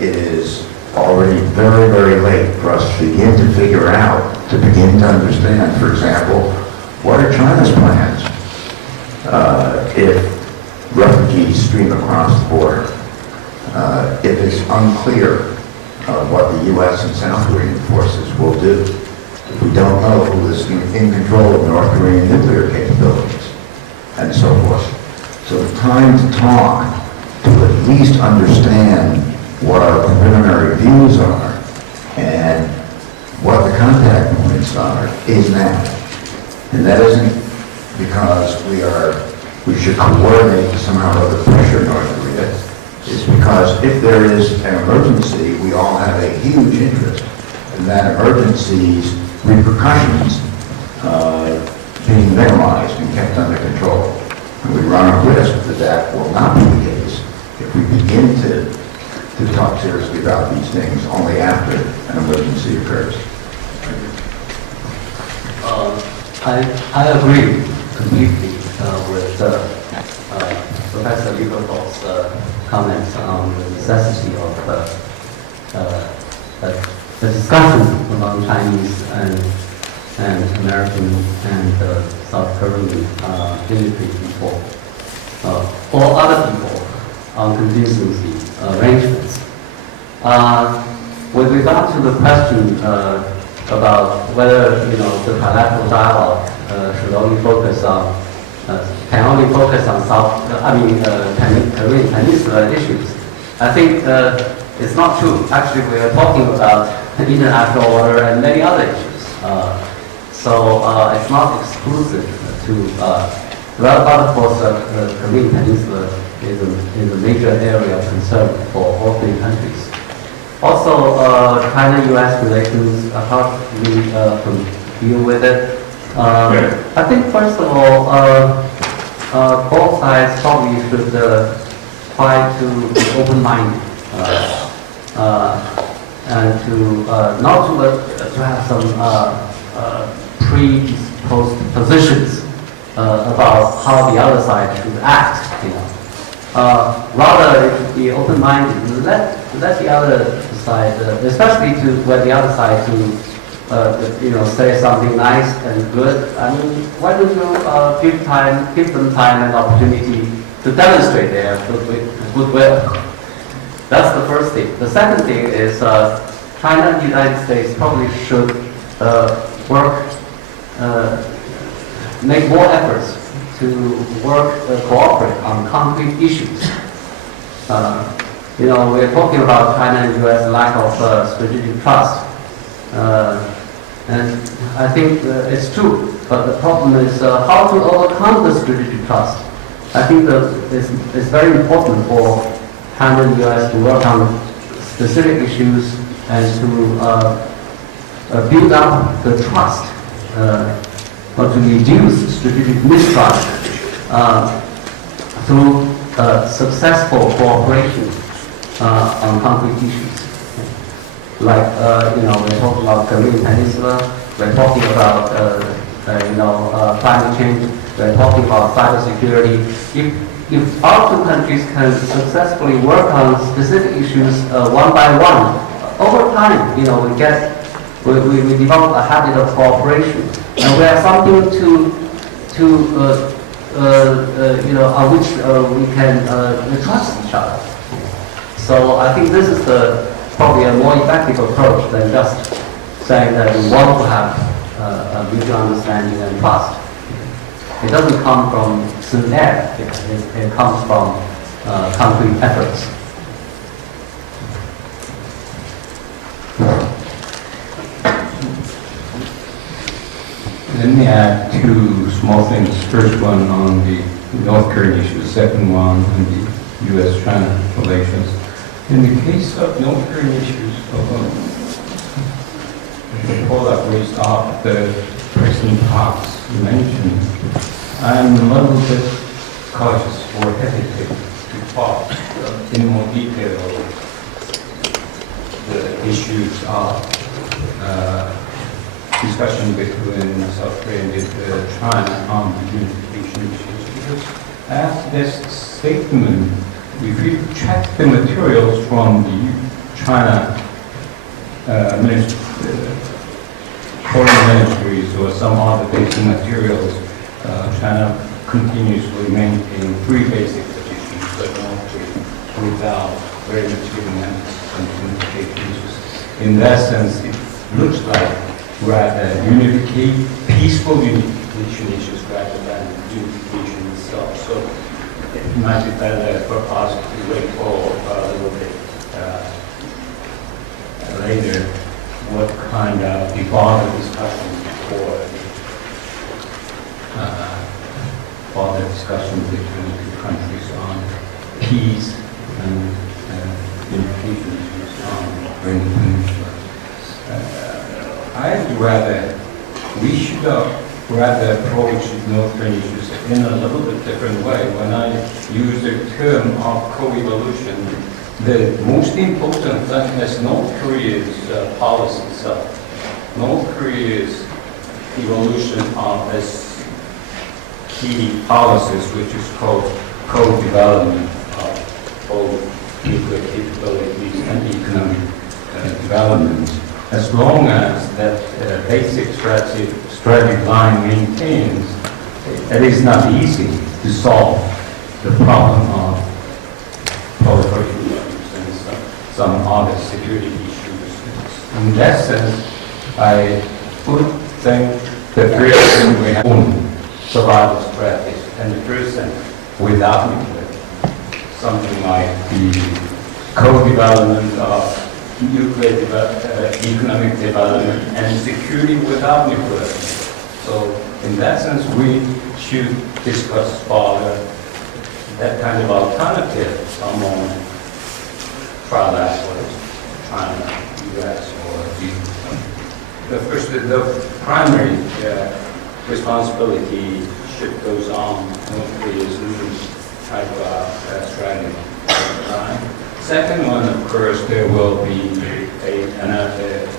it is already very, very late for us to begin to figure out, to begin to understand, for example, what are China's plans if refugees stream across the border? If it's unclear what the U.S. and South Korean forces will do, if we don't know who is in control of North Korean nuclear capabilities, and so forth. So the time to talk, to at least understand what our preliminary views are and what the contact points are, is now. And that isn't because we should coordinate to somehow or other pressure North Korea. It's because if there is an emergency, we all have a huge interest in that emergency's repercussions being minimized and kept under control. And we run a risk that will not be the case if we begin to talk seriously about these things only after an emergency occurs. I agree completely with Professor Lieberthal's comments on the necessity of the discussion among Chinese and American and South Korean military people or other people on contingency arrangements. With regard to the question about whether the bilateral dialogue should only focus on can only focus on Korean Peninsula issues, I think it's not true. Actually, we are talking about international order and many other issues. So it's not exclusive to. Well, of course, the Korean Peninsula is a major area of concern for all three countries. Also, China-U.S. relations, how do we deal with it? I think, first of all, both sides probably should try to be open-minded and to not to have some predisposed positions about how the other side should act. Rather, it should be open-minded. Let the other side, especially when the other side to say something nice and good. I mean, why don't you give them time and opportunity to demonstrate their goodwill? That's the first thing. The second thing is China and the United States probably should make more efforts to cooperate on concrete issues. We're talking about China and U.S. lack of strategic trust. And I think it's true, but the problem is how to overcome the strategic trust. I think it's very important for China and U.S. to work on specific issues and to build up the trust or to reduce strategic mistrust through successful cooperation on concrete issues. Like, we're talking about Korean Peninsula, we're talking about, climate change, we're talking about cybersecurity. If our two countries can successfully work on specific issues one by one, over time, we develop a habit of cooperation, and we have something on which we can trust each other. So I think this is probably a more effective approach than just saying that we want to have a mutual understanding and trust. It doesn't come from thin air. It comes from concrete efforts. Let me add two small things. First one on the North Korean issue, second one on the U.S.-China relations. In the case of North Korean issues, the Pollack raised up the President Park's mentioned, I'm a little bit cautious or hesitant to talk in more detail the issues of discussion between South Korea and China on the unification issues, because as this statement, if you check the materials from the China foreign ministries or some other basic materials, China continuously maintain three basic positions, but not without very material emphasis on unification issues. In that sense, it looks like rather peaceful unification issues rather than unification itself. So it might be better for us to wait for a little bit later what kind of evolved discussions for the discussion between the two countries on peace and unification issues on the peninsula. We should rather approach North Korean issues in a little bit different way. When I use the term of co-evolution, the most important thing is North Korea's policy itself. North Korea's evolution of its key policies, which is called co-development of both nuclear capabilities and economic development. as long as that basic strategic line maintains, it is not easy to solve the problem of proliferation and some other security issues. In that sense, I would think the first we have survival strategies, and the first thing without nuclear, something like the co-development of nuclear economic development and security without nuclear. So in that sense, we should discuss further that kind of alternative among products like China, US, or the primary responsibility should goes on North Korea's news type of strategy. Second one, of course, there will be another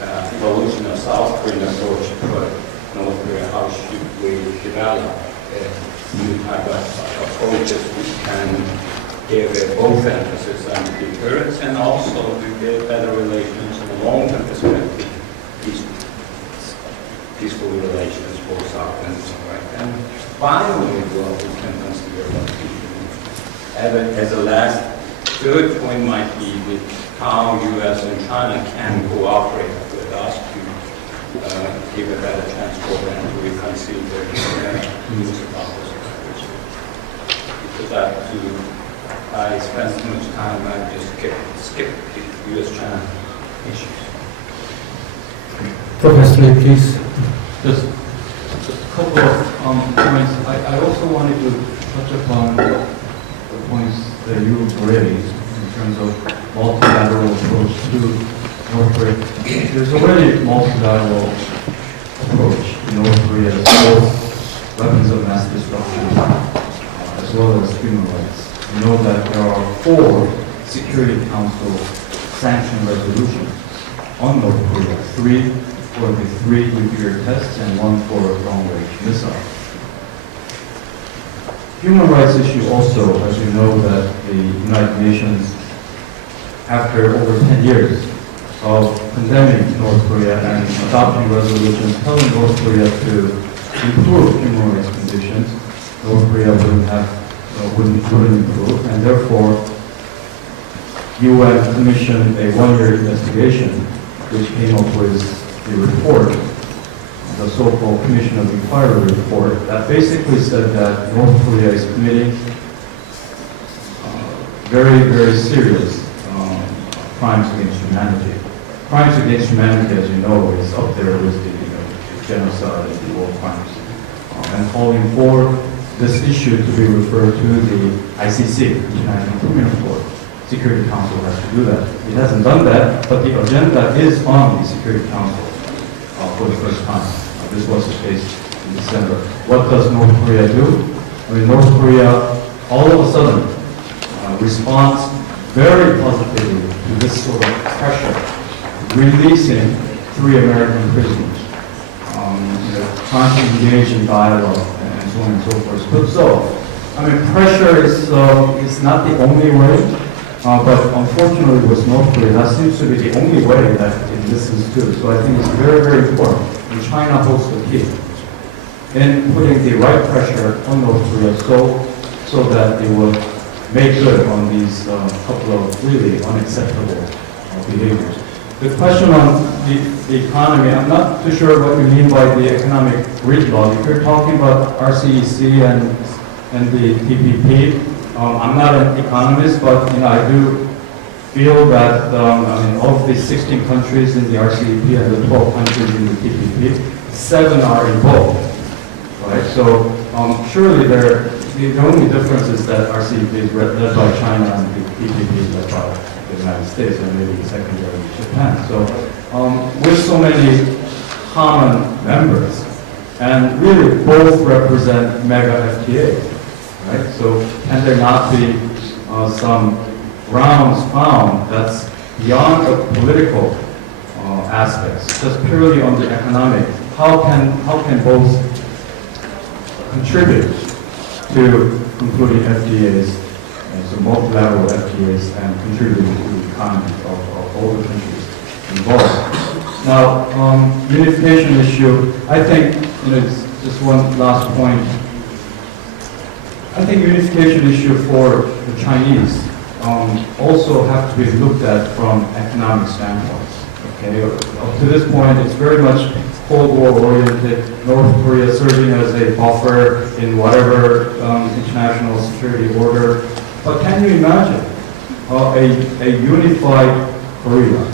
evolution of South Korean approach toward North Korea. How should we develop new type of approaches which can give both emphasis on deterrence and also to get better relations in the long-term perspective, peaceful relations for South and North. And finally, what we can consider as a last third point might be how U.S. and China can cooperate with us to give a better chance for them to reconsider their news about this. Because I spent too much time, I just skip the U.S.-China issues. Professor Lee, please. Just a couple of points. I also wanted to touch upon the points that you raised in terms of multilateral approach to North Korea. There's already multilateral approach in North Korea, both weapons of mass destruction as well as human rights. We know that there are 4 Security Council sanction resolutions on North Korea, 3 for the 3 nuclear tests and 1 for long-range missile. Human rights issue also, as you know, that the United Nations, after over 10 years of condemning North Korea and adopting resolutions telling North Korea to improve human rights conditions, North Korea wouldn't improve, and therefore UN commissioned a 1-year investigation which came up with the report, the so-called Commission of Inquiry report, that basically said that North Korea is committing very, very serious crimes against humanity. Crimes against humanity, as you know, is up there with the genocide and the war crimes. And calling for this issue to be referred to the ICC, International Criminal Court. Security Council has to do that. It hasn't done that, but the agenda is on the Security Council for the first time. This was the case in December. What does North Korea do? I mean, North Korea all of a sudden responds very positively to this sort of pressure, releasing 3 American prisoners, trying to engage in dialogue and so on and so forth. But so, I mean, pressure is not the only way, but unfortunately with North Korea, that seems to be the only way that it listens to. So I think it's very, very important. And China holds the key in putting the right pressure on North Korea so that they will make good on these couple of really unacceptable behaviors. The question on the economy, I'm not too sure what you mean by the economic gridlock. If you're talking about RCEC and the TPP, I'm not an economist, but I do feel that of the 16 countries in the RCEP and the 12 countries in the TPP, 7 are involved, right? So surely the only difference is that RCEP is led by China and the TPP is led by the United States and maybe the secondary Japan. So with so many common members, and really both represent mega FTA, right? So can there not be some grounds found that's beyond the political aspects, just purely on the economic? How can both contribute to concluding FTAs, and so multilateral FTAs, and contributing to the economy of all the countries? involved. Now, unification issue, I think, just one last point. I think unification issue for the Chinese also have to be looked at from economic standpoints. Okay, up to this point, it's very much Cold War oriented. North Korea serving as a buffer in whatever international security order. But can you imagine a unified Korea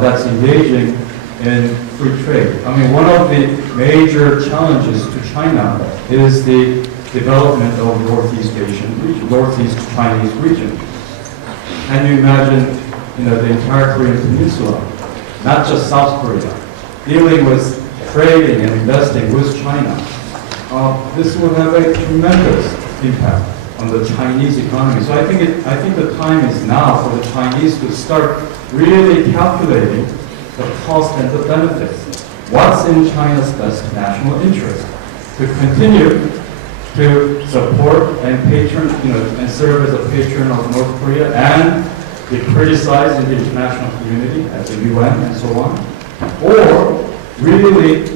that's engaging in free trade? I mean, one of the major challenges to China is the development of Northeast Asian region, Northeast Chinese region. Can you imagine, the entire Korean peninsula, not just South Korea, dealing with trading and investing with China? This will have a tremendous impact on the Chinese economy. So I think the time is now for the Chinese to start really calculating the cost and the benefits. What's in China's best national interest? To continue to support and patron, and serve as a patron of North Korea and be criticized in the international community as the UN and so on, or really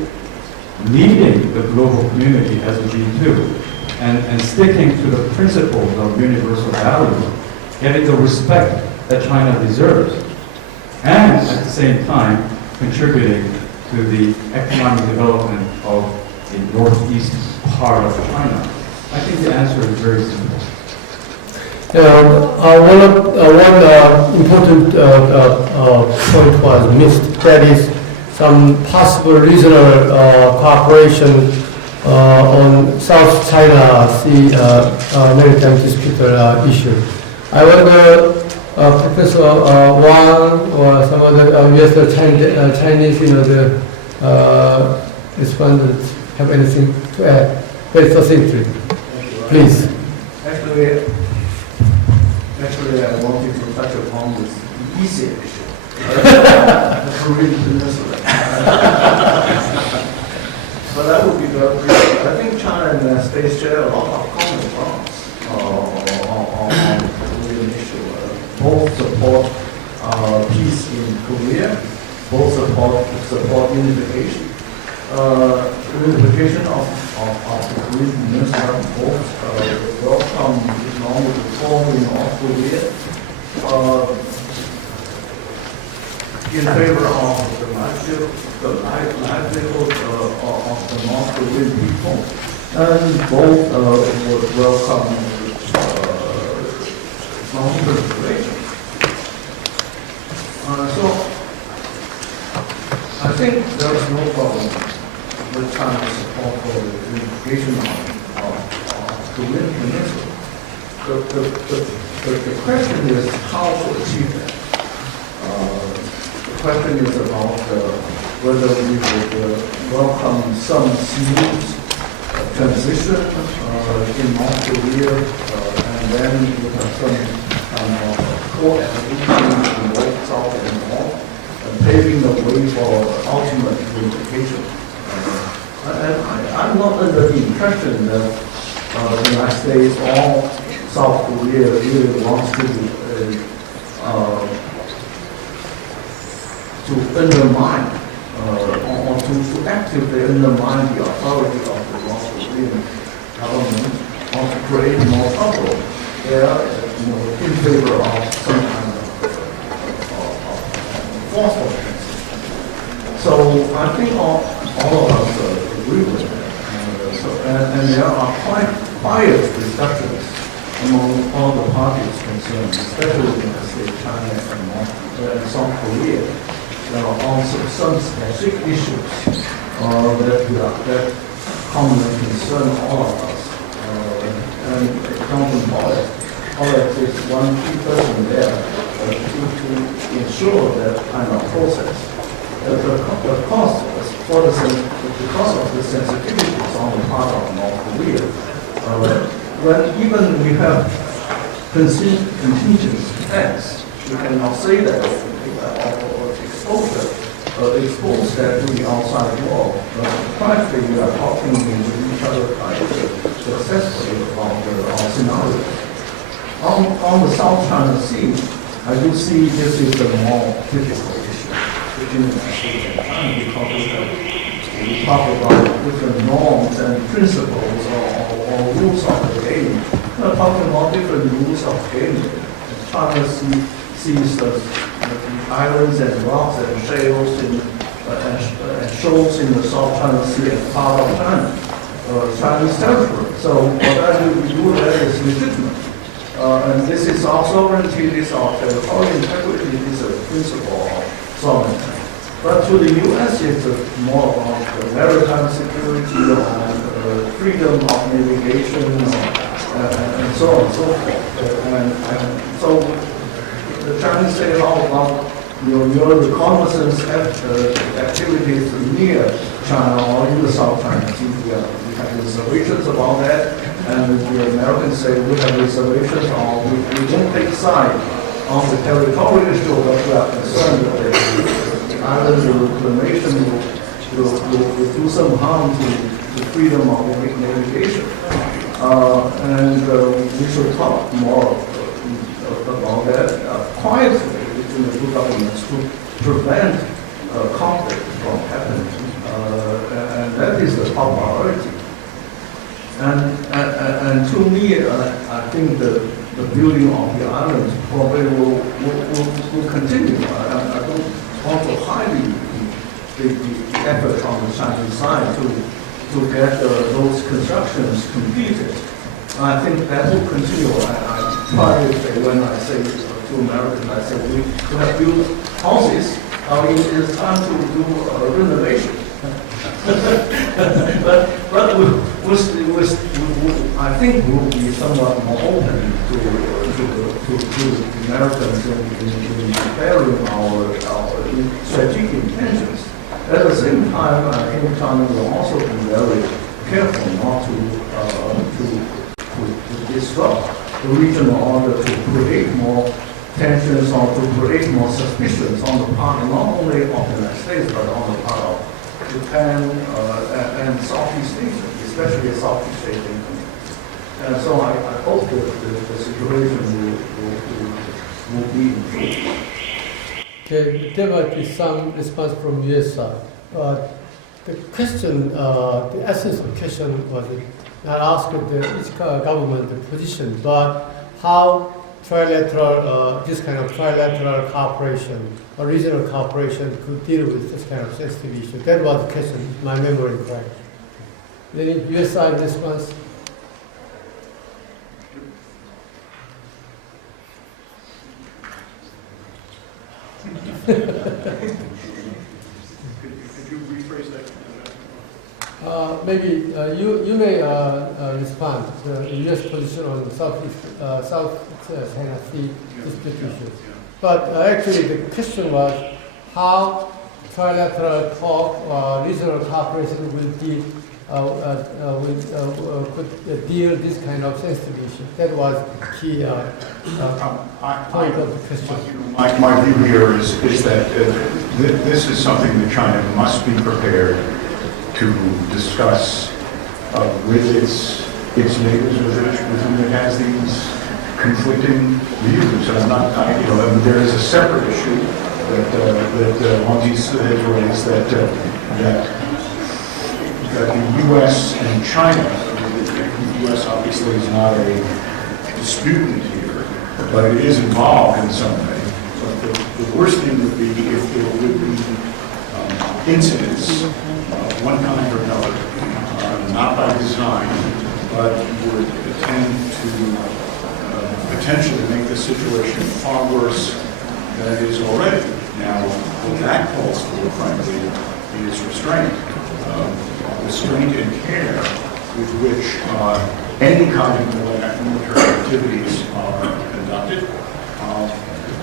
leading the global community as a G2 and sticking to the principles of universal values, getting the respect that China deserves, and at the same time contributing to the economic development of the northeast part of China? I think the answer is very simple. One important point was missed. That is some possible regional cooperation on South China Sea maritime dispute issue. I wonder, Professor Wang or some other US Chinese, respondents have anything to add? Very succinctly, please. Actually, I wanted to touch upon this easy issue, the Korean Peninsula. But that would be very brief. I think China and the United States share a lot of common grounds on the Korean issue. Both support peace in Korea, both support unification. Unification of the Korean Peninsula, both welcome economic reform in North Korea, in favor of the livelihood of the North Korean people, and both would welcome non-proliferation. So I think there is no problem with China's support for the unification of the Korean Peninsula. The question is how to achieve that. The question is about whether we would welcome some smooth transition in North Korea, and then we have some kind of co-evolution in both South and North, paving the way for ultimate unification. I'm not under the impression that the United States or South Korea really wants to undermine or to actively undermine the authority of the North Korean government or to create more trouble. They are in favor of some kind of forceful transition. So I think all of us agree with that. And there are quite quiet discussions among all the parties concerned, especially in the States, China and South Korea. There are also some specific issues that commonly concern all of us. And Councilman Pollack is one key person there to ensure that kind of process. Because of the sensitivities on the part of North Korea, when even we have contingent plans, we cannot say that or expose that to the outside world. Practically, we are talking with each other quite successfully about our scenario. On the South China Sea, I do see this is the more difficult issue. international time because we talk about different norms and principles or rules of the game. We're talking about different rules of the game. China sees the islands and rocks and shales and shoals in the South China Sea as part of China, Chinese territory. So whatever we do there is legitimate. And this is our sovereignty, this is our territorial integrity, this is a principle of sovereignty. But to the U.S., it's more about maritime security and freedom of navigation and so on and so forth. And so the Chinese say, how about your reconnaissance activities near China or in the South China Sea? We have reservations about that. And the Americans say we have reservations or we don't take side on the territorial issue, but we are concerned that the island reclamation will do some harm to freedom of navigation. And we should talk more about that quietly between the two governments to prevent conflict from happening. And that is the top priority. And to me, I think the building of the islands probably will continue. I don't want to hide the effort on the Chinese side to get those constructions completed. I think that will continue. I try to say when I say to Americans, I say we have built houses. I mean, it's time to do renovation. but I think we'll be somewhat more open to Americans in preparing our strategic intentions. At the same time, I think China will also be very careful not to disrupt the regional order, to create more tensions or to create more suspicions on the part not only of the United States but on the part of Japan and Southeast Asia, especially Southeast Asian countries. And so I hope that the situation will be improved. Okay, there might be some response from U.S. side, but the question, the essence of the question was not asked each government the position, but how trilateral, this kind of trilateral cooperation or regional cooperation could deal with this kind of sensitive issue. That was the question, if my memory is correct. Any U.S. side response? Could you rephrase that? Maybe you may respond to the U.S. position on the South China Sea dispute issue. But actually the question was how trilateral talk, regional cooperation could deal this kind of sensitive issue. That was the key point of the question. My view here is that this is something that China must be prepared to discuss with its neighbors with whom it has these conflicting views. And there is a separate issue that Wang Jisi has raised that the U.S. and China, the U.S. obviously is not a disputant here, but it is involved in some way. But the worst thing would be if there would be incidents of one kind or another, not by design, but would tend to potentially make the situation far worse than it is already. Now, what that calls for, frankly, is restraint. Restraint and care with which any kind of military activities are conducted.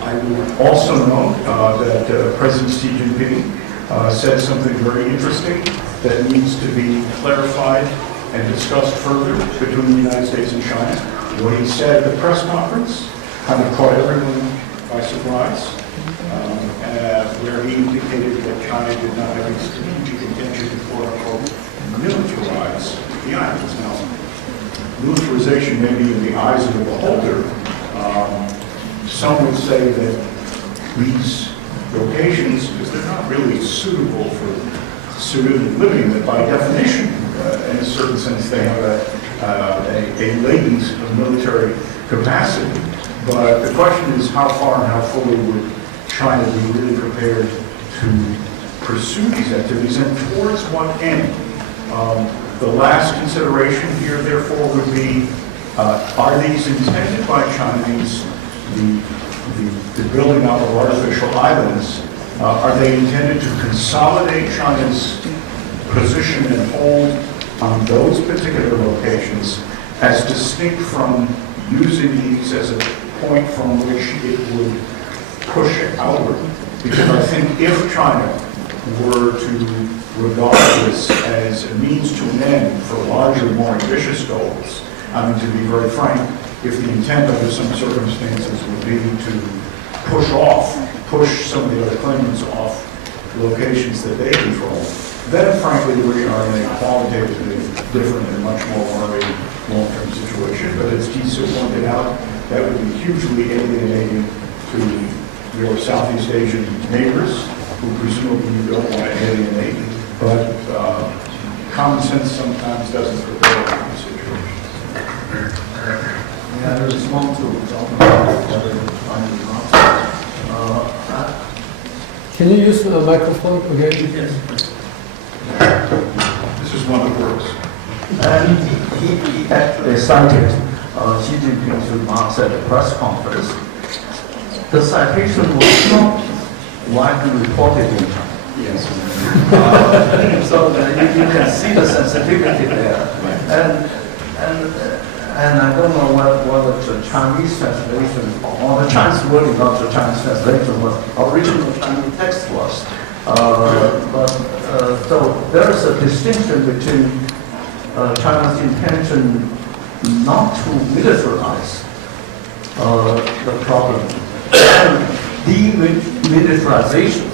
I would also note that President Xi Jinping said something very interesting that needs to be clarified and discussed further between the United States and China. What he said at the press conference kind of caught everyone by surprise, where he indicated that China did not have any strategic intention to quote-unquote militarize the islands. Now, militarization may be in the eyes of the beholder. Some would say that these locations because they're not really suitable for civilian living, that by definition, in a certain sense, they have a latent military capacity. But the question is how far and how fully would China be really prepared to pursue these activities, and towards what end? The last consideration here, therefore, would be, are these intended by China, the building up of artificial islands, are they intended to consolidate China's position and hold on those particular locations as distinct from using these as a point from which it would push it outward? Because I think if China were to regard this as a means to an end for larger, more ambitious goals, I mean, to be very frank, if the intent under some circumstances would be to push some of the other claimants off locations that they control, then frankly we are in a qualitatively different and much more worrying long-term situation. But as Jisi pointed out, that would be hugely alienating to your Southeast Asian neighbors, who presumably you don't want to alienate, but common sense sometimes doesn't prepare for the situation. May I respond to Dr. final remarks? Can you use the microphone again? Yes. This is one that works. And he actually cited Xi Jinping's remarks at the press conference. The citation was not widely reported in China. Yes. So you can see the sensitivity there. And I don't know whether the Chinese translation or the Chinese wording of the Chinese translation was original Chinese text was. So there is a distinction between China's intention not to militarize the problem and demilitarization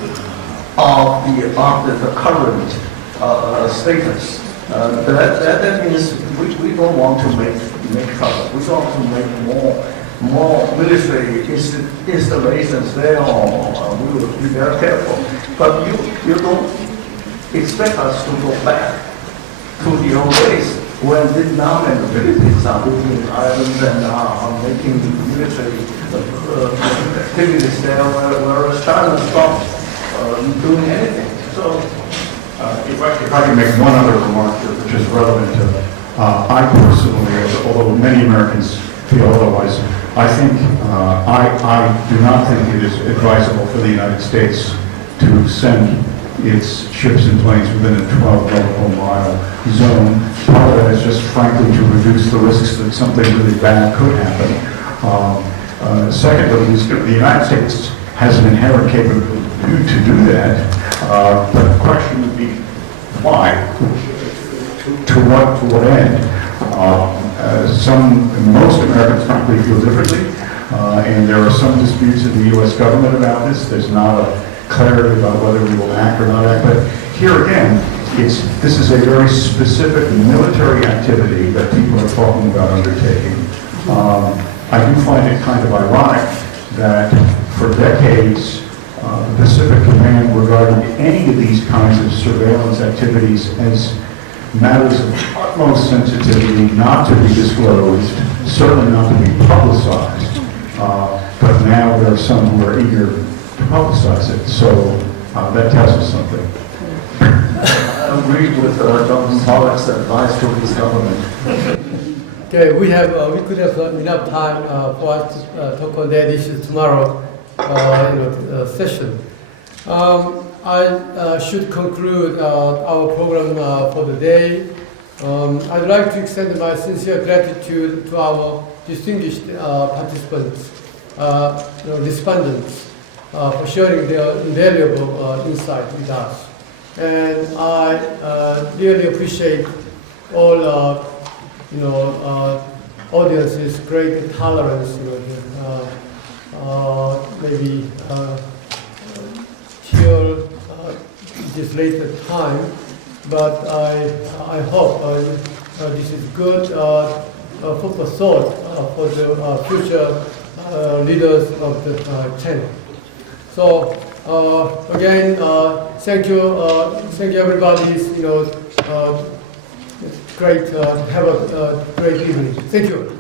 of the current status. That means we don't want to make trouble. We don't want to make more military installations there, or we will be very careful. But you don't expect us to go back to the old days when Vietnam and the Philippines are looking islands and are making military activities there, whereas China stopped doing anything. So, if I can make one other remark here, which is relevant to, I personally, although many Americans feel otherwise, I think, I do not think it is advisable for the United States to send its ships and planes within a 12 nautical mile zone. Part of that is just frankly to reduce the risks that something really bad could happen. Secondly, the United States has an inherent capability to do that, but the question would be why? To what end? Most Americans frankly feel differently, and there are some disputes in the U.S. government about this. There's not a clarity about whether we will act or not act, but here again, this is a very specific military activity that people are talking about undertaking. I do find it kind of ironic that for decades, the Pacific Command regarded any of these kinds of surveillance activities as matters of utmost sensitivity, not to be disclosed, certainly not to be publicized. But now there are some who are eager to publicize it, so that tells us something. I agree with Dr. Pollack's advice to his government. Okay, we could have enough time for us to talk on that issue tomorrow session. I should conclude our program for the day. I'd like to extend my sincere gratitude to our distinguished participants, respondents, for sharing their invaluable insight with us. And I really appreciate all audience's great tolerance, maybe till this later time, but I hope this is good food for thought for the future leaders of the channel. So Again, thank you everybody. It's great. Have a great evening. Thank you.